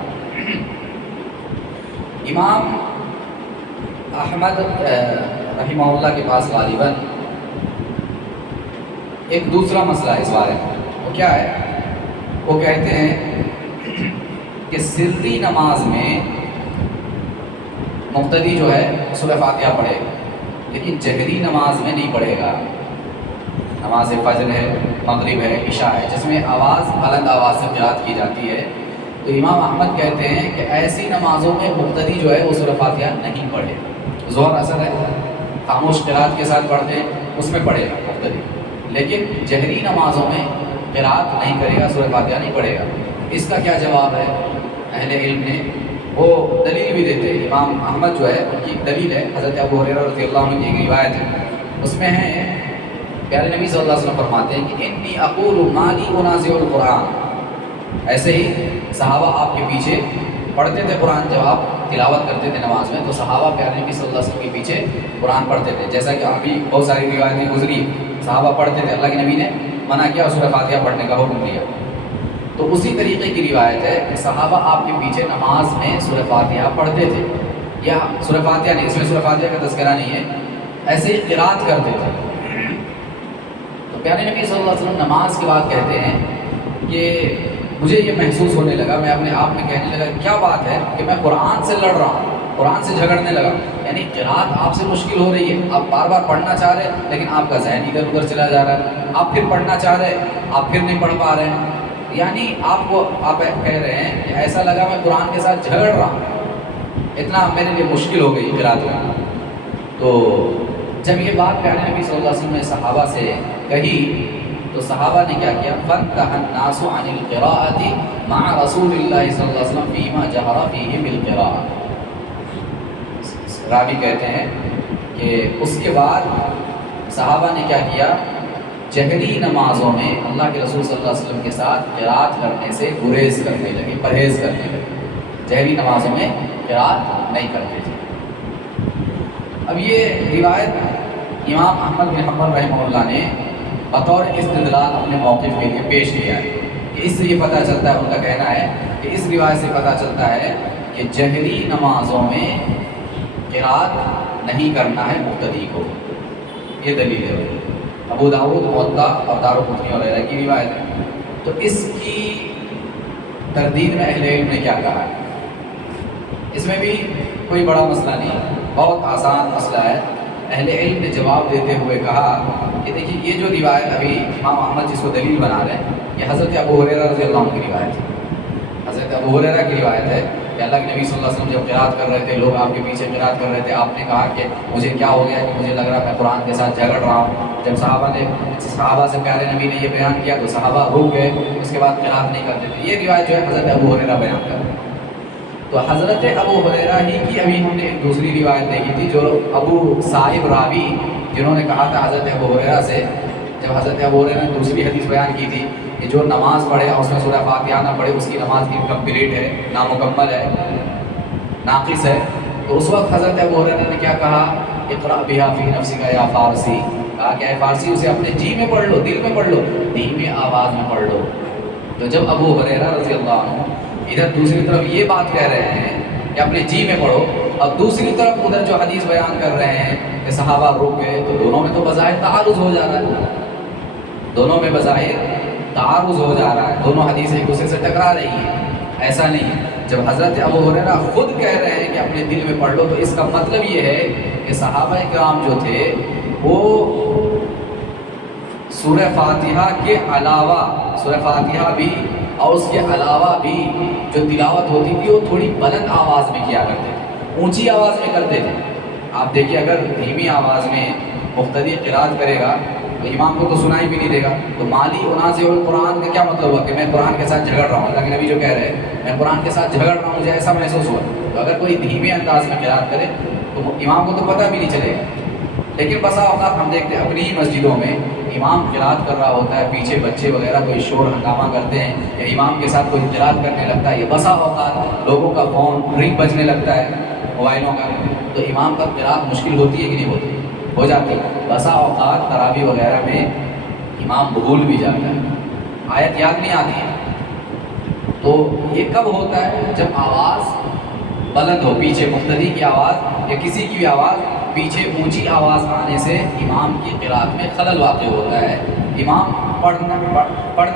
امام احمد رحمہ اللہ کے پاس غالباً ایک دوسرا مسئلہ ہے اس بارے میں، وہ کیا ہے؟ وہ کہتے ہیں کہ سری نماز میں مقتدی جو ہے سورہ فاتحہ پڑھے گا، لیکن جہری نماز میں نہیں پڑھے گا۔ نماز فجر ہے، مغرب ہے، عشاء ہے، جس میں آواز بلند آواز سے قرات کی جاتی ہے، تو امام احمد کہتے ہیں کہ ایسی نمازوں میں مقتدی جو ہے وہ سورہ فاتحہ نہیں پڑھے۔ ظہر اثر ہے، خاموش قرات کے ساتھ پڑھتے ہیں، اس میں پڑھے گا مقتدی، لیکن جہری نمازوں میں قرات نہیں کرے گا، سورہ فاتحہ نہیں پڑھے گا۔ اس کا کیا جواب ہے؟ اہل علم نے وہ دلیل بھی دیتے ہیں۔ امام احمد جو ہے ان کی دلیل ہے حضرت ابو ہریرہ رضی اللہ عنہ کی ایک روایت ہے، اس میں ہے پیارے نبی صلی اللہ علیہ وسلم فرماتے ہیں کہ انی اقول ما لی انازع القرآن، ایسے ہی صحابہ آپ کے پیچھے پڑھتے تھے قرآن، جب آپ تلاوت کرتے تھے نماز میں تو صحابہ پیارے نبی صلی اللہ علیہ وسلم کے پیچھے قرآن پڑھتے تھے، جیسا کہ ابھی بہت ساری روایتیں گزری، صحابہ پڑھتے تھے، اللہ کے نبی نے منع کیا، سورہ فاتحہ پڑھنے کا حکم دیا۔ تو اسی طریقے کی روایت ہے کہ صحابہ آپ کے پیچھے نماز میں سورہ فاتحہ پڑھتے تھے، یا سورہ فاتحہ نہیں، اس میں سورہ فاتحہ کا تذکرہ نہیں ہے، ایسے ہی قرات کرتے تھے۔ تو پیارے نبی صلی اللہ علیہ وسلم نماز کے بعد کہتے ہیں کہ مجھے یہ محسوس ہونے لگا، میں اپنے آپ میں کہنے لگا کیا بات ہے کہ میں قرآن سے لڑ رہا ہوں، قرآن سے جھگڑنے لگا، یعنی قرات آپ سے مشکل ہو رہی ہے، آپ بار بار پڑھنا چاہ رہے ہیں لیکن آپ کا ذہن ادھر ادھر چلا جا رہا ہے، آپ پھر پڑھنا چاہ رہے ہیں آپ پھر نہیں پڑھ پا رہے ہیں، یعنی آپ کہہ رہے ہیں کہ ایسا لگا میں قرآن کے ساتھ جھگڑ رہا ہوں، اتنا میرے لیے مشکل ہو گئی قرات کرنا۔ تو جب یہ بات پیارے نبی صلی اللہ علیہ وسلم نے صحابہ سے کہی تو صحابہ نے کیا کیا؟ فَانْتَهَى النَّاسُ عَنِ الْقِرَاءَةِ مَعَ رَسُولِ اللَّهِ صلی اللہ علیہ وسلم فِيمَا جَهَرَ فِيهِ بِالْقِرَاءَةِ۔ راوی کہتے ہیں کہ اس کے بعد صحابہ نے کیا کیا؟ جہری نمازوں میں اللہ کے رسول صلی اللہ علیہ وسلم کے ساتھ قرات کرنے سے گریز کرنے لگے، پرہیز کرنے لگے، جہری نمازوں میں قرات نہیں کرتے تھے۔ اب یہ روایت امام احمد بن حنبل رحمہ اللہ نے بطور استدلال اپنے موقف کے لیے پیش کیا ہے کہ اس سے یہ پتہ چلتا ہے، ان کا کہنا ہے کہ اس روایت سے پتہ چلتا ہے کہ جہری نمازوں میں قرات نہیں کرنا ہے مقتدی کو، یہ دلیل ہے۔ ابو داؤد، موطا اور دارقطنی وغیرہ کی روایت ہے۔ تو اس کی تردید میں اہل علم نے کیا کہا ہے؟ اس میں بھی کوئی بڑا مسئلہ نہیں ہے، بہت آسان مسئلہ ہے۔ اہل علم نے جواب دیتے ہوئے کہا کہ دیکھیے یہ جو روایت ابھی امام احمد جس کو دلیل بنا رہے ہیں یہ حضرت ابو ہریرہ رضی اللہ عنہ کی روایت ہے، حضرت ابو ہریرہ کی روایت ہے کہ اللہ کے نبی صلی اللہ علیہ وسلم جب قرات کر رہے تھے، لوگ آپ کے پیچھے قرات کر رہے تھے، آپ نے کہا کہ مجھے کیا ہو گیا کہ مجھے لگ رہا میں قرآن کے ساتھ جھگڑ رہا ہوں۔ جب صحابہ سے پیارے نبی نے یہ بیان کیا تو صحابہ رک گئے، اس کے بعد قرات نہیں کرتے تھے۔ یہ روایت جو ہے حضرت ابو ہریرہ بیان کر رہے ہیں۔ تو حضرت ابو ہریرہ ہی کی ابھی ہم نے ایک دوسری روایت دیکھی تھی، جو ابو صائب راوی جنہوں نے کہا تھا حضرت ابو ہریرہ سے، جب حضرت ابو ہریرہ نے دوسری حدیث بیان کی تھی کہ جو نماز پڑھے اور اس میں سورہ فاتحہ نہ پڑھے اس کی نماز انکمپلیٹ ہے، نامکمل ہے۔ ناقص ہے، تو اس وقت حضرت ابو ہریرہ نے کیا کہا؟ اقرأ بہا فی نفسک یا فارسی، کہا کہ اے فارسی اسے اپنے جی میں پڑھ لو، دل میں پڑھ لو، دھیمی آواز میں پڑھ لو۔ تو جب ابو ہریرہ رضی اللہ عنہ ادھر دوسری طرف یہ بات کہہ رہے ہیں کہ اپنے جی میں پڑھو، اور دوسری طرف ادھر جو حدیث بیان کر رہے ہیں کہ صحابہ رک گئے، تو دونوں میں تو بظاہر تعارض ہو جا رہا ہے، دونوں میں بظاہر تعارض ہو جا رہا ہے، دونوں حدیث ایک دوسرے سے ٹکرا رہی ہیں۔ ایسا نہیں ہے، جب حضرت ابو ہریرہ خود کہہ رہے ہیں کہ اپنے دل میں پڑھ لو، تو اس کا مطلب یہ ہے کہ صحابہ کرام جو تھے وہ سورہ فاتحہ کے علاوہ، سورہ فاتحہ بھی اور اس کے علاوہ بھی جو تلاوت ہوتی تھی وہ تھوڑی بلند آواز میں کیا کرتے تھے، اونچی آواز میں کرتے تھے۔ آپ دیکھیے اگر دھیمی آواز میں مقتدی قرات کرے گا تو امام کو تو سنائی بھی نہیں دے گا، تو مالی انازع القرآن کا کیا مطلب ہوا کہ میں قرآن کے ساتھ جھگڑ رہا ہوں؟ اللہ کے نبی جو کہہ رہے ہیں میں قرآن کے ساتھ جھگڑ رہا ہوں، مجھے ایسا محسوس ہوا۔ تو اگر کوئی دھیمے انداز میں قرات کرے تو امام کو تو پتہ بھی نہیں چلے گا۔ لیکن بسا اوقات ہم دیکھتے ہیں اپنی ہی مسجدوں میں امام قرات کر رہا ہوتا ہے، پیچھے بچے وغیرہ کوئی شور ہنگامہ کرتے ہیں، یا امام کے ساتھ کوئی قرات کرنے لگتا ہے، یا بسا اوقات لوگوں کا فون رنگ بجنے لگتا ہے موبائلوں کا، تو امام کا قرات مشکل ہوتی ہے کہ نہیں ہوتی؟ ہو جاتی ہے۔ بسا اوقات تراویح وغیرہ میں امام بھول بھی جاتا ہے، آیت یاد نہیں آتی ہے، تو یہ کب ہوتا ہے؟ جب آواز بلند ہو، پیچھے مقتدی کی آواز یا کسی کی بھی آواز پیچھے اونچی آواز آنے سے امام کی قرات میں خلل واقع ہوتا ہے، امام پڑھ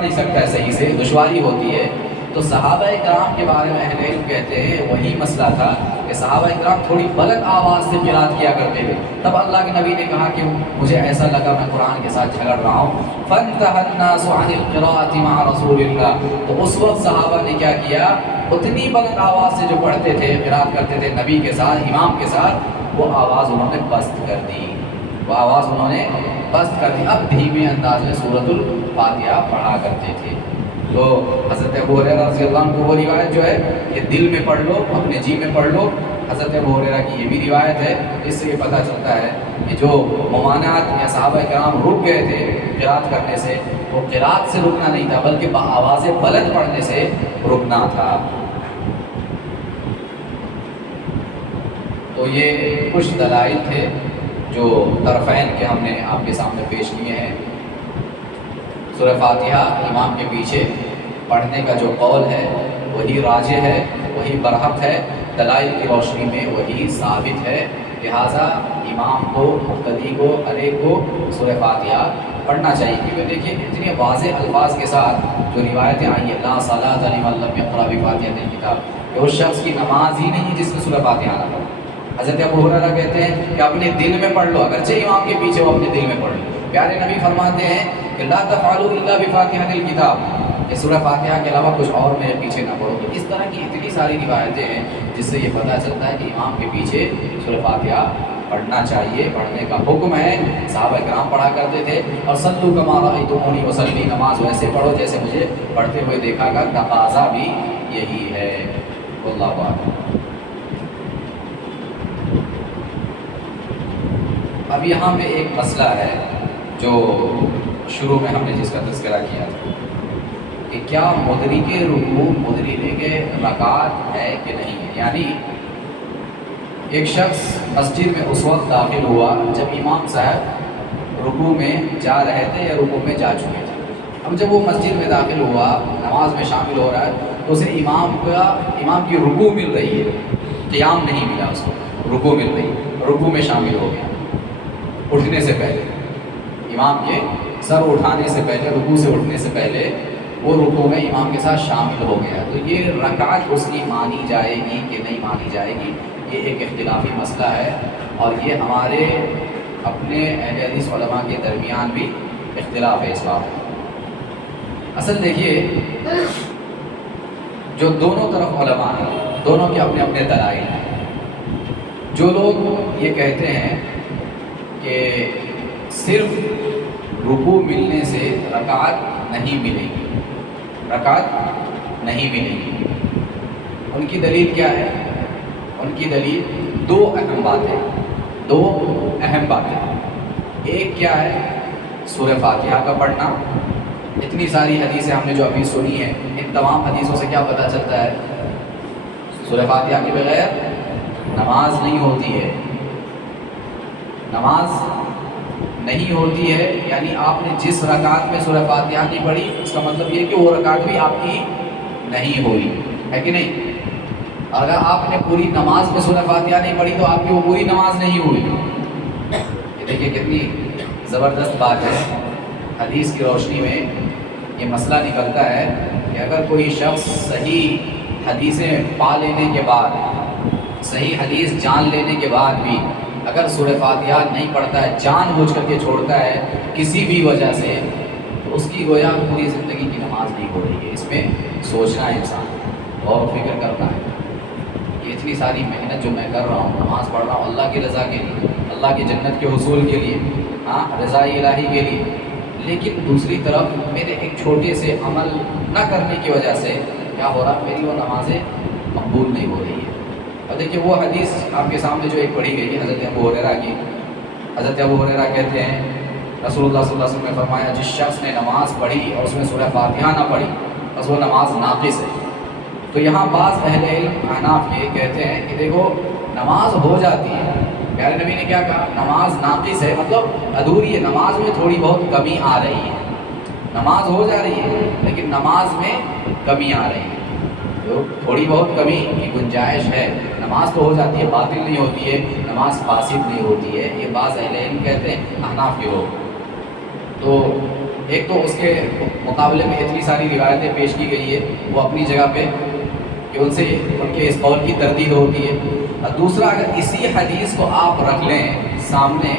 نہیں سکتا ہے صحیح سے، دشواری ہوتی ہے۔ تو صحابہ کرام کے بارے میں اہل علم کہتے ہیں وہی مسئلہ تھا کہ صحابہ کرام تھوڑی بلند آواز سے قرات کیا کرتے تھے، تب اللہ کے نبی نے کہا کہ مجھے ایسا لگا میں قرآن کے ساتھ جھگڑ رہا ہوں، فانتهى الناس عن القراءة مع رسول اللہ، تو اس وقت صحابہ نے کیا کیا؟ اتنی بلند آواز سے جو پڑھتے تھے، قرات کرتے تھے نبی کے ساتھ، امام کے ساتھ، وہ آواز انہوں نے پست کر دی، وہ آواز انہوں نے پست کر دی، اب دھیمے انداز میں سورۃ الفاتحہ پڑھا کرتے تھے۔ تو حضرت ابو ہریرہ رضی اللہ عنہ کو وہ روایت جو ہے کہ دل میں پڑھ لو، اپنے جی میں پڑھ لو، حضرت ابو ہریرہ کی یہ بھی روایت ہے، اس سے یہ پتہ چلتا ہے کہ جو ممانعت یا صحابہ کرام رک گئے تھے قرات کرنے سے، وہ قرات سے رکنا نہیں تھا بلکہ آواز بلند پڑھنے سے رکنا تھا۔ تو یہ کچھ دلائل تھے جو طرفین کے ہم نے آپ کے سامنے پیش کیے ہیں۔ سورہ فاتحہ امام کے پیچھے پڑھنے کا جو قول ہے وہی راجح ہے، وہی برحق ہے، دلائل کی روشنی میں وہی ثابت ہے، لہٰذا امام کو، مقتدی کو، ہر ایک کو سورہ فاتحہ پڑھنا چاہیے۔ کیونکہ دیکھیے اتنے واضح الفاظ کے ساتھ جو روایتیں آئی ہیں، لا صلاۃ لمن لم یقرأ بفاتحۃ الکتاب، کہ اس شخص کی نماز ہی نہیں جس نے سورہ فاتحہ نہ پڑھا۔ حضرت ابو ہریرہ کہتے ہیں کہ اپنے دل میں پڑھ لو، اگرچہ امام کے پیچھے وہ اپنے دل میں پڑھ لو۔ پیارے نبی فرماتے ہیں کہ لا تفعلوا الا بفاتحۃ الکتاب، کہ سورہ فاتحہ کے علاوہ کچھ اور میرے پیچھے نہ پڑھو۔ تو اس طرح کی اتنی ساری روایتیں ہیں جس سے یہ پتہ چلتا ہے کہ امام کے پیچھے سورہ فاتحہ پڑھنا چاہیے، پڑھنے کا حکم ہے۔ صحابہ کرام پڑھا کرتے تھے، اور صلوا کما رأیتمونی اصلی، نماز ویسے پڑھو جیسے مجھے پڑھتے ہوئے دیکھا گا، تقاضا بھی یہی ہے۔ واللہ اعلم۔ اب یہاں پہ ایک مسئلہ ہے جو شروع میں ہم نے جس کا تذکرہ کیا تھا کہ کیا مدرک رکوع مدرک رکعت ہے کہ نہیں ہے، یعنی ایک شخص مسجد میں اس وقت داخل ہوا جب امام صاحب رکوع میں جا رہے تھے یا رکوع میں جا چکے تھے۔ اب جب وہ مسجد میں داخل ہوا، نماز میں شامل ہو رہا ہے، تو اسے امام کی رکوع مل رہی ہے، قیام نہیں ملا اس کو، رکوع مل رہی ہے، رکوع میں شامل ہو گیا اٹھنے سے پہلے، امام کے سر اٹھانے سے پہلے، رکوع سے اٹھنے سے پہلے وہ رکوع میں امام کے ساتھ شامل ہو گیا، تو یہ رکعت اس کی مانی جائے گی کہ نہیں مانی جائے گی، یہ ایک اختلافی مسئلہ ہے، اور یہ ہمارے اپنے اہل حدیث علماء کے درمیان بھی اختلاف ہے اس بات میں۔ اصل دیکھیے جو دونوں طرف علماء ہیں، دونوں کے اپنے اپنے دلائل ہیں۔ جو لوگ یہ کہتے ہیں کہ صرف رکوع ملنے سے رکعت نہیں ملے گی، رکعت نہیں ملے گی، ان کی دلیل کیا ہے؟ ان کی دلیل دو اہم باتیں، ایک کیا ہے؟ سورہ فاتحہ کا پڑھنا۔ اتنی ساری حدیثیں ہم نے جو ابھی سنی ہیں، ان تمام حدیثوں سے کیا پتہ چلتا ہے؟ سورہ فاتحہ کے بغیر نماز نہیں ہوتی ہے، نماز نہیں ہوتی ہے یعنی آپ نے جس رکعت میں سورہ فاتحہ نہیں پڑھی اس کا مطلب یہ کہ وہ رکعت بھی آپ کی نہیں ہوئی ہے کہ نہیں؟ اگر آپ نے پوری نماز میں سورہ فاتحہ نہیں پڑھی تو آپ کی وہ پوری نماز نہیں ہوئی۔ یہ دیکھیے کتنی زبردست بات ہے، حدیث کی روشنی میں یہ مسئلہ نکلتا ہے کہ اگر کوئی شخص صحیح حدیثیں پا لینے کے بعد، صحیح حدیث جان لینے کے بعد بھی اگر سورہ فاتحہ نہیں پڑھتا ہے، جان بوجھ کر کے چھوڑتا ہے کسی بھی وجہ سے، تو اس کی گویا پوری زندگی کی نماز نہیں ہو رہی ہے۔ اس میں سوچنا ہے انسان، غور و فکر کرنا ہے کہ اتنی ساری محنت جو میں کر رہا ہوں، نماز پڑھ رہا ہوں اللہ کی رضا کے لیے، اللہ کی جنت کے حصول کے لیے، ہاں رضا الہی کے لیے، لیکن دوسری طرف میرے ایک چھوٹے سے عمل نہ کرنے کی وجہ سے کیا ہو رہا، میری وہ نمازیں مقبول نہیں ہو رہی ہے۔ اور دیکھیے وہ حدیث آپ کے سامنے جو ایک پڑھی گئی ہے حضرت ابو ہریرہ کی، حضرت ابو ہریرہ کہتے ہیں رسول اللہ صلی اللہ علیہ وسلم نے فرمایا جس شخص نے نماز پڑھی اور اس میں سورہ فاتحہ نہ پڑھی بس وہ نماز ناقص ہے۔ تو یہاں بعض اہل علم احناف یہ کہتے ہیں کہ دیکھو نماز ہو جاتی ہے، پیارے نبی نے کیا کہا، نماز ناقص ہے مطلب ادھوری ہے، نماز میں تھوڑی بہت کمی آ رہی ہے، نماز ہو جا رہی ہے لیکن نماز میں کمی آ رہی ہے، تو تھوڑی بہت کمی کی گنجائش ہے، نماز تو ہو جاتی ہے، باطل نہیں ہوتی ہے، نماز فاسد نہیں ہوتی ہے، یہ بعض اہل علم کہتے ہیں احناف کے لوگ۔ تو ایک تو اس کے مقابلے میں اتنی ساری روایتیں پیش کی گئی ہے وہ اپنی جگہ پہ کہ ان سے ان کے اس قول کی تردید ہوتی ہے، اور دوسرا اگر اسی حدیث کو آپ رکھ لیں سامنے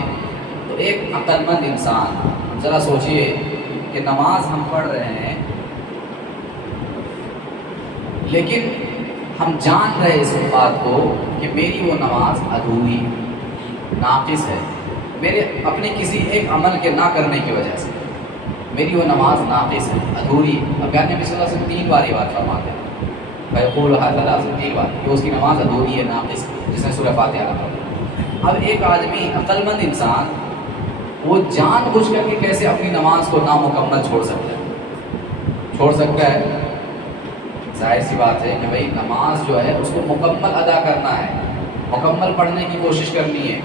تو ایک عقل مند انسان ذرا سوچئے کہ نماز ہم پڑھ رہے ہیں لیکن ہم جان رہے اس بات کو کہ میری وہ نماز ادھوری ناقص ہے، میرے اپنے کسی ایک عمل کے نہ کرنے کی وجہ سے میری وہ نماز ناقص ہے، ادھوری۔ اب پیارے نبی صلی اللہ علیہ وسلم 3 بار یہ بات فرماتے ہیں، فیقولھا 3 بار کہ اس کی نماز ادھوری ہے، ناقص ہے، جس نے سورہ فاتحہ نہ پڑھی۔ اب ایک آدمی عقل مند انسان وہ جان بوجھ کر کے کیسے اپنی نماز کو نامکمل چھوڑ سکتا ہے؟ ظاہر سی بات ہے کہ بھائی نماز جو ہے اس کو مکمل ادا کرنا ہے، مکمل پڑھنے کی کوشش کرنی ہے۔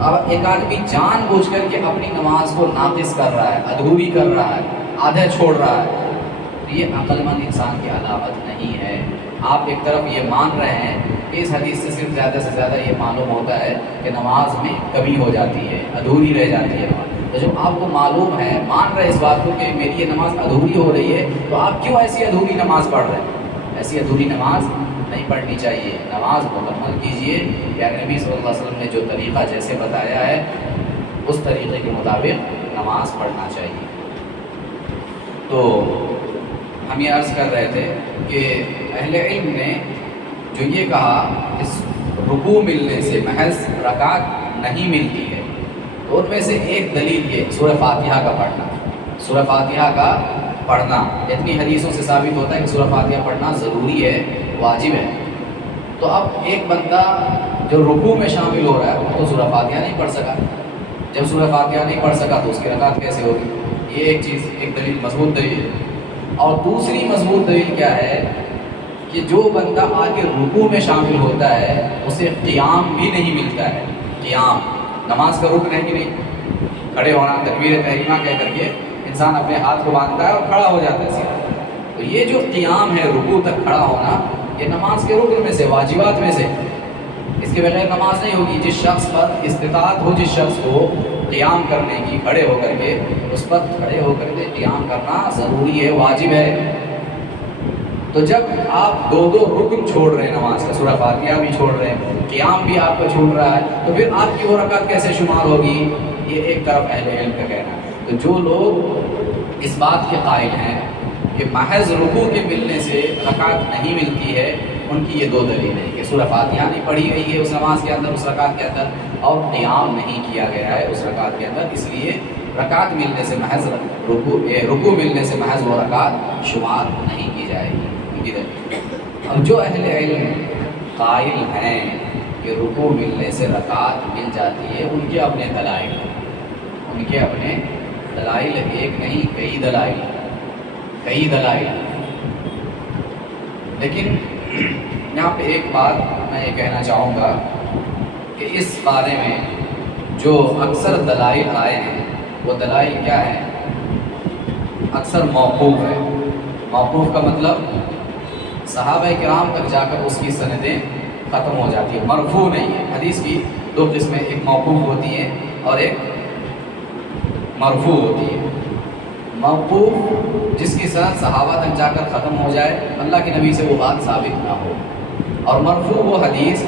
اب ایک آدمی جان بوجھ کر کے اپنی نماز کو ناقص کر رہا ہے، ادھوری کر رہا ہے، آدھا چھوڑ رہا ہے، تو یہ عقل مند انسان کی علامت نہیں ہے۔ آپ ایک طرف یہ مان رہے ہیں کہ اس حدیث سے صرف زیادہ سے زیادہ یہ معلوم ہوتا ہے کہ نماز میں کمی ہو جاتی ہے، ادھوری رہ جاتی ہے نماز۔ تو جب آپ کو معلوم ہے، مان رہے اس بات کو کہ میری یہ نماز ادھوری ہو رہی ہے، تو آپ کیوں ایسی ادھوری نماز پڑھ رہے ہیں؟ ایسی ادھوری نماز نہیں پڑھنی چاہیے، نماز مکمل کیجئے۔ پیارے نبی صلی اللہ علیہ وسلم نے جو طریقہ جیسے بتایا ہے اس طریقے کے مطابق نماز پڑھنا چاہیے۔ تو ہم یہ عرض کر رہے تھے کہ اہل علم نے جو یہ کہا اس رکوع ملنے سے محض رکعت نہیں ملتی ہے، تو ان میں سے ایک دلیل یہ سورہ فاتحہ کا پڑھنا، سورہ فاتحہ کا پڑھنا اتنی حدیثوں سے ثابت ہوتا ہے کہ سورہ فاتحہ پڑھنا ضروری ہے، واجب ہے۔ تو اب ایک بندہ جو رکوع میں شامل ہو رہا ہے وہ تو سورہ فاتحہ نہیں پڑھ سکا، جب سورہ فاتحہ نہیں پڑھ سکا تو اس کی رکعت کیسے ہوگی؟ یہ ایک چیز، ایک دلیل، مضبوط دلیل ہے۔ اور دوسری مضبوط دلیل کیا ہے کہ جو بندہ آگے رکوع میں شامل ہوتا ہے اسے قیام بھی نہیں ملتا ہے۔ قیام نماز کا رکن ہے کہ نہیں؟ کھڑے ہونا، تکبیر تحریمہ کہہ کر کے انسان اپنے ہاتھ کو باندھتا ہے اور کھڑا ہو جاتا ہے سیدھا۔ تو یہ جو قیام ہے، رکوع تک کھڑا ہونا، یہ نماز کے رکن میں سے، واجبات میں سے، اس کے بغیر نماز نہیں ہوگی۔ جس شخص پر استطاعت ہو، جس شخص کو قیام کرنے کی، کھڑے ہو کر کے، اس پر کھڑے ہو کر کے قیام کرنا ضروری ہے، واجب ہے۔ تو جب آپ دو رکن چھوڑ رہے ہیں نماز کا، سورہ فاتحہ بھی چھوڑ رہے ہیں، قیام بھی آپ کا چھوٹ رہا ہے، تو پھر آپ کی وہ رکعت کیسے شمار ہوگی؟ یہ ایک طرف اہل علم کا کہنا ہے۔ تو جو لوگ اس بات کے قائل ہیں کہ محض رکوع کے ملنے سے رکعت نہیں ملتی ہے، ان کی یہ 2 دلیل ہے کہ سورہ فاتحہ نہیں پڑھی گئی ہے اس نماز کے اندر، اس رکعت کے اندر، اور قیام نہیں کیا گیا ہے اس رکعت کے اندر، اس لیے رکعت ملنے سے محض رکوع ملنے سے محض وہ رکعت شمار نہیں کی جائے گی۔ اور جو اہل علم قائل ہیں کہ رکوع ملنے سے رکعت مل جاتی ہے، ان کے اپنے دلائل، ان کے اپنے دلائل، ایک نہیں کئی دلائل، لیکن یہاں پہ ایک بات میں یہ کہنا چاہوں گا کہ اس بارے میں جو اکثر دلائل آئے ہیں وہ دلائل کیا ہیں؟ اکثر موقوف ہے۔ موقوف کا مطلب صحابہ کرام تک جا کر اس کی سندیں ختم ہو جاتی ہیں، مرفوع نہیں ہے۔ حدیث کی دو قسمیں، ایک موقوف ہوتی ہے اور ایک مرفوع ہوتی ہے۔ موقوف جس کی سند صحابہ تک جا کر ختم ہو جائے، اللہ کے نبی سے وہ بات ثابت نہ ہو، اور مرفوع وہ حدیث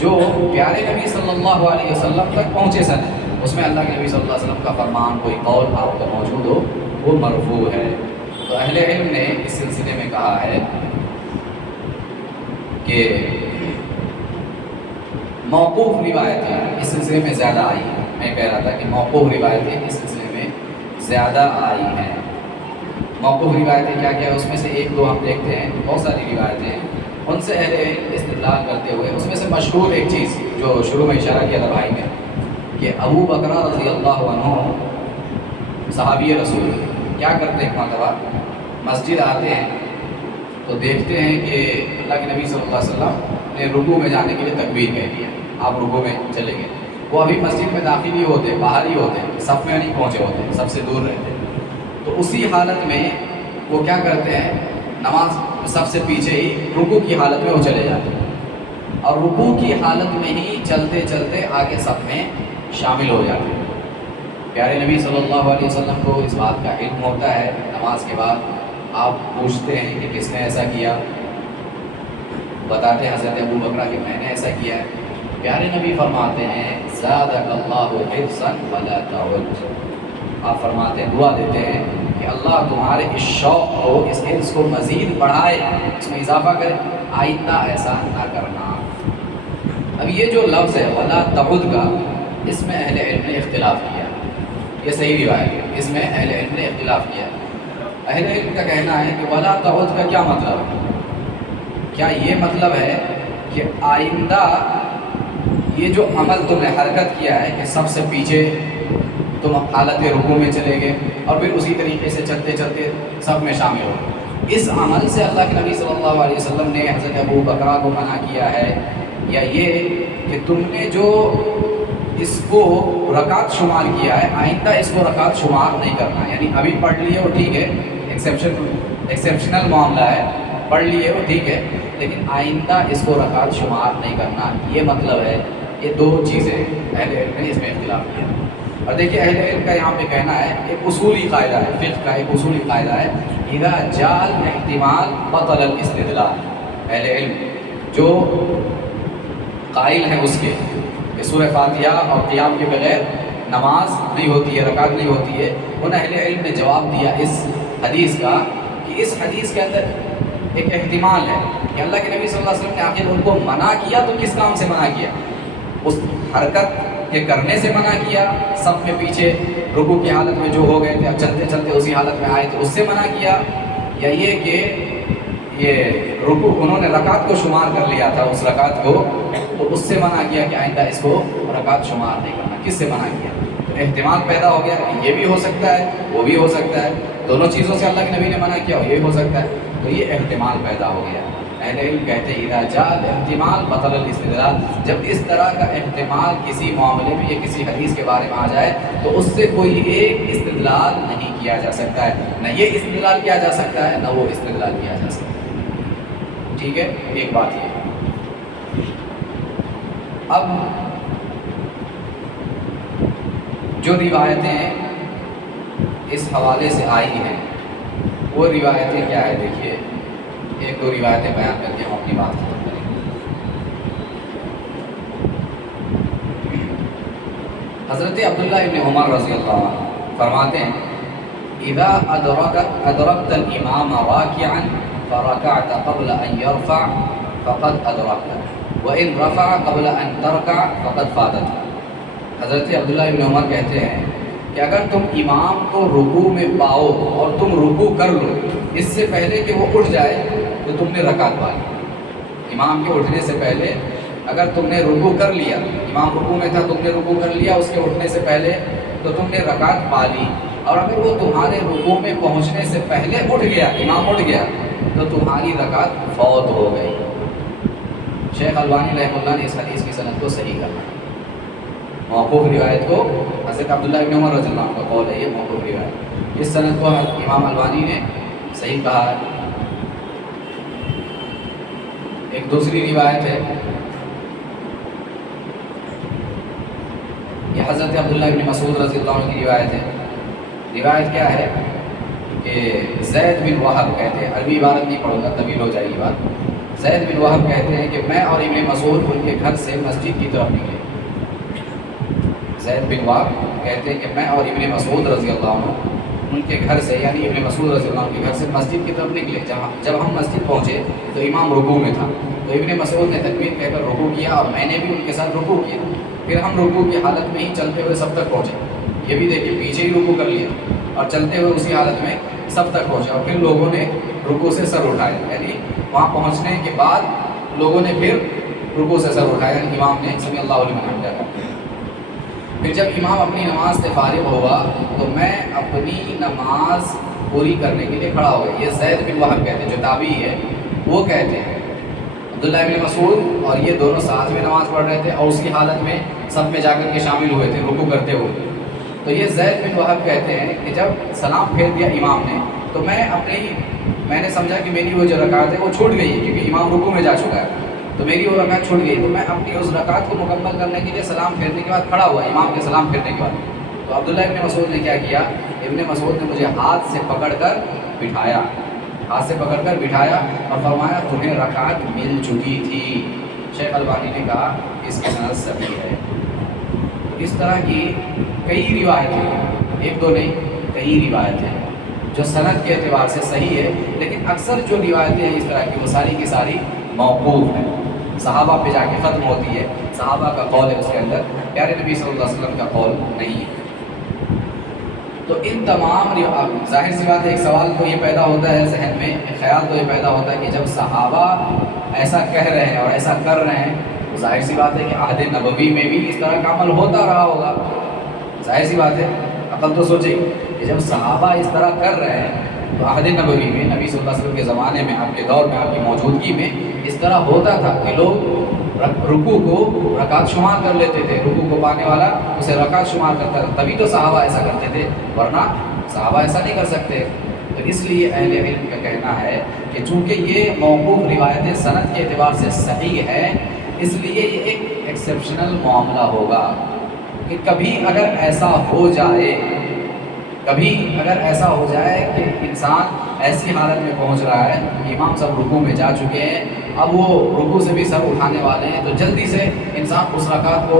جو پیارے نبی صلی اللہ علیہ وسلم تک پہنچے سند، اس میں اللہ کے نبی صلی اللہ علیہ وسلم کا فرمان کوئی قول آپ کا موجود ہو، وہ مرفوع ہے۔ تو اہل علم نے اس سلسلے میں کہا ہے کہ موقوف روایتیں اس سلسلے میں زیادہ آئی ہیں۔ میں کہہ رہا تھا کہ موقوف روایتیں اس سلسلے میں زیادہ آئی ہیں۔ موقوف روایتیں کیا کیا؟ اس میں سے ایک دو ہم دیکھتے ہیں، بہت ساری روایتیں ہیں، ان سے اہل علم استدلال کرتے ہوئے اس میں سے مشہور ایک چیز جو شروع میں اشارہ کیا تھا بھائی نے، کہ ابو بکر رضی اللہ عنہ صحابی رسول کیا کرتے ہیں، مرتبہ مسجد آتے ہیں تو دیکھتے ہیں کہ اللہ کے نبی صلی اللہ علیہ وسلم نے رکوع میں جانے کے لیے تکبیر کہہ دیا، آپ رکوع میں چلے گئے۔ وہ ابھی مسجد میں داخل ہی ہوتے، باہر ہی ہوتے، صف میں نہیں پہنچے ہوتے، سب سے دور رہتے۔ تو اسی حالت میں وہ کیا کرتے ہیں، نماز سب سے پیچھے ہی رکوع کی حالت میں وہ چلے جاتے ہیں، اور رکوع کی حالت میں ہی چلتے چلتے آگے صف میں شامل ہو جاتے ہیں۔ پیارے نبی صلی اللہ علیہ وسلم کو اس بات کا علم ہوتا ہے۔ نماز کے بعد آپ پوچھتے ہیں کہ کس نے ایسا کیا، بتاتے ہیں حضرت ابو بکر کہ میں نے ایسا کیا ہے۔ پیارے نبی فرماتے ہیں زادک اللہ حرصا ولا تعد، آپ فرماتے ہیں، دعا دیتے ہیں کہ اللہ تمہارے اس شوق کو، اس حرص کو مزید بڑھائے، اس میں اضافہ کرے، آئندہ ایسا نہ کرنا۔ اب یہ جو لفظ ہے ولا تعد کا، اس میں اہل علم نے اختلاف کیا، یہ صحیح روایت ہے، اس میں اہل علم نے اختلاف کیا۔ اہل علم کا کہنا ہے کہ ولا تعد کا کیا مطلب ہے؟ کیا یہ مطلب ہے کہ آئندہ یہ جو عمل تم نے حرکت کیا ہے کہ سب سے پیچھے تم حالت رکوع میں چلے گئے اور پھر اسی طریقے سے چلتے چلتے سب میں شامل ہو، اس عمل سے اللہ کے نبی صلی اللہ علیہ وسلم نے حضرت ابو بکر کو منع کیا ہے، یا یہ کہ تم نے جو اس کو رکعت شمار کیا ہے آئندہ اس کو رکعت شمار نہیں کرنا؟ یعنی ابھی پڑھ لیے وہ ٹھیک ہے، ایکسیپشنل معاملہ ہے، پڑھ لیے وہ ٹھیک ہے، لیکن آئندہ اس کو رکعت شمار نہیں کرنا، یہ مطلب ہے۔ یہ دو چیزیں اہل علم نے اس میں اختلاف کیا۔ اور دیکھیے اہل علم کا یہاں پہ کہنا ہے، ایک اصولی قاعدہ ہے، فقہ کا ایک اصولی قاعدہ ہے، اذا جاء الاحتمال بطل الاستدلال۔ اہل علم جو قائل ہیں اس کے کہ سورہ فاتحہ اور قیام کے بغیر نماز نہیں ہوتی ہے، رکعت نہیں ہوتی ہے، ان اہل علم نے جواب دیا اس حدیث کا کہ اس حدیث کے اندر ایک احتمال ہے کہ اللہ کے نبی صلی اللہ علیہ وسلم نے آخر ان کو منع کیا تو کس کام سے منع کیا؟ اس حرکت کے کرنے سے منع کیا، صف میں پیچھے رکوع کی حالت میں جو ہو گئے تھے اب چلتے چلتے اسی حالت میں آئے تھے اس سے منع کیا، یا یہ کہ یہ رکوع انہوں نے رکعت کو شمار کر لیا تھا اس رکعت کو، تو اس سے منع کیا کہ آئندہ اس کو رکعت شمار نہیں کرنا؟ کس سے منع کیا؟ تو احتمال پیدا ہو گیا کہ یہ بھی ہو سکتا ہے وہ بھی ہو سکتا ہے، دونوں چیزوں سے اللہ کے نبی نے منع کیا یہ ہو سکتا ہے، تو یہ احتمال پیدا ہو گیا۔ اہل علم کہتے ہیں اذا جاء الاحتمال بطل الاستدلال، جب اس طرح کا احتمال کسی معاملے میں یا کسی حدیث کے بارے میں آ جائے تو اس سے کوئی ایک استدلال نہیں کیا جا سکتا ہے، نہ یہ استدلال کیا جا سکتا ہے نہ وہ استدلال کیا جا سکتا ہے۔ ٹھیک ہے، ایک بات یہ۔ اب جو روایتیں اس حوالے سے آئی ہیں وہ روایتیں کیا ہے؟ دیکھیے ایک دو روایتیں بیان کر کے ہم اپنی بات ختم کریں گے۔ حضرت عبداللہ ابن عمر رضی اللہ عنہ فرماتے ہیں اذا ادرکت الامام راکعا فرکعت قبل ان یرفع فقد ادرکت وان رفع قبل ان ترکع فقد فاتت۔ حضرت عبداللہ ابن عمر کہتے ہیں کہ اگر تم امام کو رکوع میں پاؤ اور تم رکوع کر لو اس سے پہلے کہ وہ اٹھ جائے تو تم نے رکعت پا لی۔ امام کے اٹھنے سے پہلے اگر تم نے رکوع کر لیا، امام رکوع میں تھا تم نے رکوع کر لیا اس کے اٹھنے سے پہلے، تو تم نے رکعت پا لی۔ اور اگر وہ تمہارے رکوع میں پہنچنے سے پہلے اٹھ گیا، امام اٹھ گیا، تو تمہاری رکعت فوت ہو گئی۔ شیخ البانی رحمہ اللہ نے اس حدیث کی سند کو صحیح کہا. موقوف روایت کو حضرت عبداللہ ابن عمر رضی اللہ عنہ کا قول ہے یہ موقوف روایت. اس سند کو امام البانی نے صحیح کہا ہے. ایک دوسری روایت ہے، یہ حضرت عبداللہ ابن مسعود رضی اللہ عنہ کی روایت ہے. روایت کیا ہے کہ زید بن وہب کہتے ہیں، عربی عبارت نہیں پڑھوں گا طویل ہو جائے گی بات. زید بن وہب کہتے ہیں کہ میں اور ابن مسعود ان کے گھر سے مسجد کی طرف نکلے. زید بن وہب کہتے ہیں کہ میں اور ابن مسعود رضی اللہ عنہ ان کے گھر سے، یعنی ابن مسعود رضی اللہ عنہ کے گھر سے مسجد کی طرف نکلے. جب ہم مسجد پہنچے تو امام رکوع میں تھا، تو ابن مسعود نے تکبیر کہہ کر رکوع کیا اور میں نے بھی ان کے ساتھ رکوع کیا. پھر ہم رکوع کی حالت میں ہی چلتے ہوئے سب تک پہنچے. یہ بھی دیکھیے پیچھے ہی رکوع کر لیا اور چلتے ہوئے اسی حالت میں سب تک پہنچے. اور پھر لوگوں نے رکوع سے سر اٹھایا، یعنی وہاں پہنچنے کے بعد لوگوں نے پھر رکوع سے سر اٹھایا، یعنی امام نے سمی اللہ لمن حمدہ کہا. پھر جب امام اپنی نماز سے فارغ ہوا تو میں اپنی نماز پوری کرنے کے لیے کھڑا ہو گیا. یہ زید بن وہب کہتے ہیں جو تابعی ہے، وہ کہتے ہیں عبداللہ بن مسعود اور یہ دونوں ساتھ میں نماز پڑھ رہے تھے اور اس کی حالت میں سب میں جا کر کے شامل ہوئے تھے رکوع کرتے ہوئے. تو یہ زید بن وہب کہتے ہیں کہ جب سلام پھیر دیا امام نے تو میں نے سمجھا کہ میری وہ جو رکعت ہے وہ چھوٹ گئی ہے، کیونکہ امام رکوع میں جا چکا ہے تو میری وہ رکعت چھوٹ گئی. تو میں اپنی اس رکعت کو مکمل کرنے کے لیے سلام پھیرنے کے بعد کھڑا ہوا، امام کے سلام پھیرنے کے بعد. تو عبداللہ ابن مسعود نے کیا کیا، ابن مسعود نے مجھے ہاتھ سے پکڑ کر بٹھایا اور فرمایا تمہیں رکعت مل چکی تھی. شیخ البانی نے کہا اس کی سند صحیح ہے. اس طرح کی کئی روایتیں، ایک دو نہیں کئی روایتیں جو سند کے اعتبار سے صحیح ہے، لیکن اکثر جو روایتیں ہیں اس طرح کی وہ ساری کی ساری موقوف ہیں، صحابہ پہ جا کے ختم ہوتی ہے. صحابہ کا قول ہے اس کے اندر، پیارے نبی صلی اللہ علیہ وسلم کا قول نہیں ہے. تو ان تمام ظاہر سی بات ہے، ایک سوال تو یہ پیدا ہوتا ہے ذہن میں، ایک خیال تو یہ پیدا ہوتا ہے کہ جب صحابہ ایسا کہہ رہے ہیں اور ایسا کر رہے ہیں تو ظاہر سی بات ہے کہ عہد نبوی میں بھی اس طرح کا عمل ہوتا رہا ہوگا. ظاہر سی بات ہے، عقل تو سوچے کہ جب صحابہ اس طرح کر رہے ہیں تو عہد نبوی میں نبی صلی اللہ علیہ وسلم کے زمانے میں، آپ کے دور میں، آپ کی موجودگی میں اس طرح ہوتا تھا کہ لوگ رکوع کو رکعت شمار کر لیتے تھے. رکوع کو پانے والا اسے رکعت شمار کرتا تھا، تبھی تو صحابہ ایسا کرتے تھے، ورنہ صحابہ ایسا نہیں کر سکتے. تو اس لیے اہل علم کا کہنا ہے کہ چونکہ یہ موقوف روایتیں سند کے اعتبار سے صحیح ہے، اس لیے یہ ایک ایکسیپشنل معاملہ ہوگا کہ کبھی اگر ایسا ہو جائے کہ انسان ایسی حالت میں پہنچ رہا ہے کہ امام سب رکوع میں جا چکے ہیں، اب وہ رکوع سے بھی سر اٹھانے والے ہیں، تو جلدی سے انسان اس رکعت کو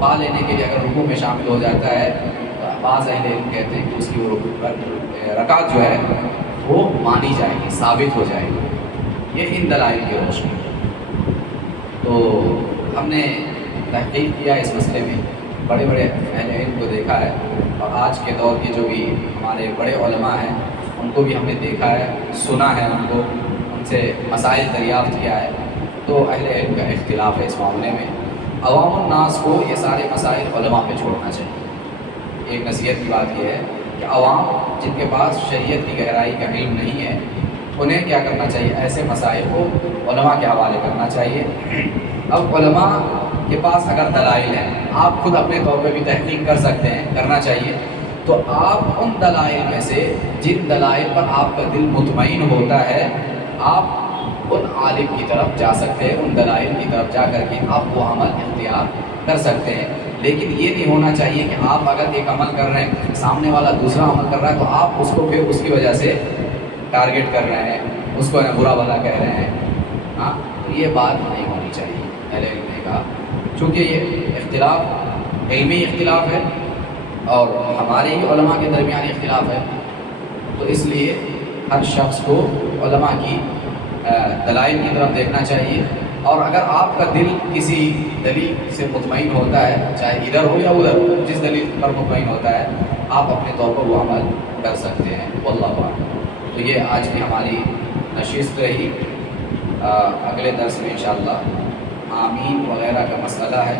پا لینے کے لیے اگر رکوع میں شامل ہو جاتا ہے تو بعض اہل علم کہتے ہیں کہ اس کی وہ رکعت جو ہے وہ مانی جائے گی، ثابت ہو جائے گی. یہ ان دلائل کی روشنی. تو ہم نے تحقیق کیا اس مسئلے میں، بڑے بڑے اہل علم کو دیکھا ہے، اور آج کے دور کے جو بھی ہمارے بڑے علماء ہیں ان کو بھی ہم نے دیکھا ہے، سنا ہے ان کو، ان سے مسائل دریافت کیا ہے. تو اہل علم کا اختلاف ہے اس معاملے میں. عوام الناس کو یہ سارے مسائل علماء پہ چھوڑنا چاہیے. ایک نصیحت کی بات یہ ہے کہ عوام جن کے پاس شریعت کی گہرائی کا علم نہیں ہے انہیں کیا کرنا چاہیے، ایسے مسائل کو علماء کے حوالے کرنا چاہیے. اب علماء کے پاس اگر دلائل ہیں، آپ خود اپنے طور پہ بھی تحقیق کر سکتے ہیں، کرنا چاہیے، تو آپ ان دلائل میں سے جن دلائل پر آپ کا دل مطمئن ہوتا ہے آپ ان عالم کی طرف جا سکتے ہیں، ان دلائل کی طرف جا کر کے آپ وہ عمل اختیار کر سکتے ہیں. لیکن یہ نہیں ہونا چاہیے کہ آپ اگر ایک عمل کر رہے ہیں، سامنے والا دوسرا عمل کر رہا ہے تو آپ اس کو پھر اس کی وجہ سے ٹارگیٹ کر رہے ہیں، اس کو برا بھلا کہہ رہے ہیں. ہاں، تو یہ بات نہیں ہونی چاہیے. اہل علم نے کہا چونکہ یہ اختلاف علمی اختلاف ہے اور ہمارے ہی علماء کے درمیان اختلاف ہے، تو اس لیے ہر شخص کو علماء کی دلائل کی طرف دیکھنا چاہیے. اور اگر آپ کا دل کسی دلیل سے مطمئن ہوتا ہے، چاہے ادھر ہو یا ادھر، جس دلیل پر مطمئن ہوتا ہے آپ اپنے طور پر وہ عمل کر سکتے ہیں. واللہ اعلم. تو یہ آج کی ہماری نشست رہی. اگلے درس میں انشاءاللہ آمین وغیرہ کا مسئلہ ہے.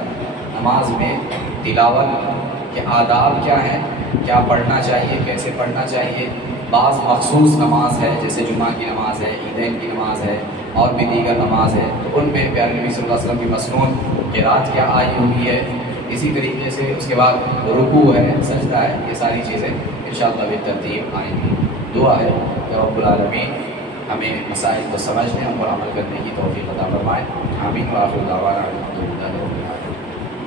نماز میں تلاوت کے آداب کیا ہیں، کیا پڑھنا چاہیے، کیسے پڑھنا چاہیے. بعض مخصوص نماز ہے جیسے جمعہ کی نماز ہے، عیدین کی نماز ہے، اور بھی دیگر نماز ہے تو ان میں پیارے نبی صلی اللہ علیہ وسلم کی مسنون قرات کیا آئی ہوئی ہے، اسی طریقے سے اس کے بعد رکوع ہے، سجدہ ہے، یہ ساری چیزیں انشاءاللہ بالترتیب آئیں گی۔ دعا ہے کہ رب العالمین ہمیں مسائل کو سمجھنے اور عمل کرنے کی توفیق عطا فرمائے۔ آمین۔ وآخر دعوانا الحمدللہ رب العالمین۔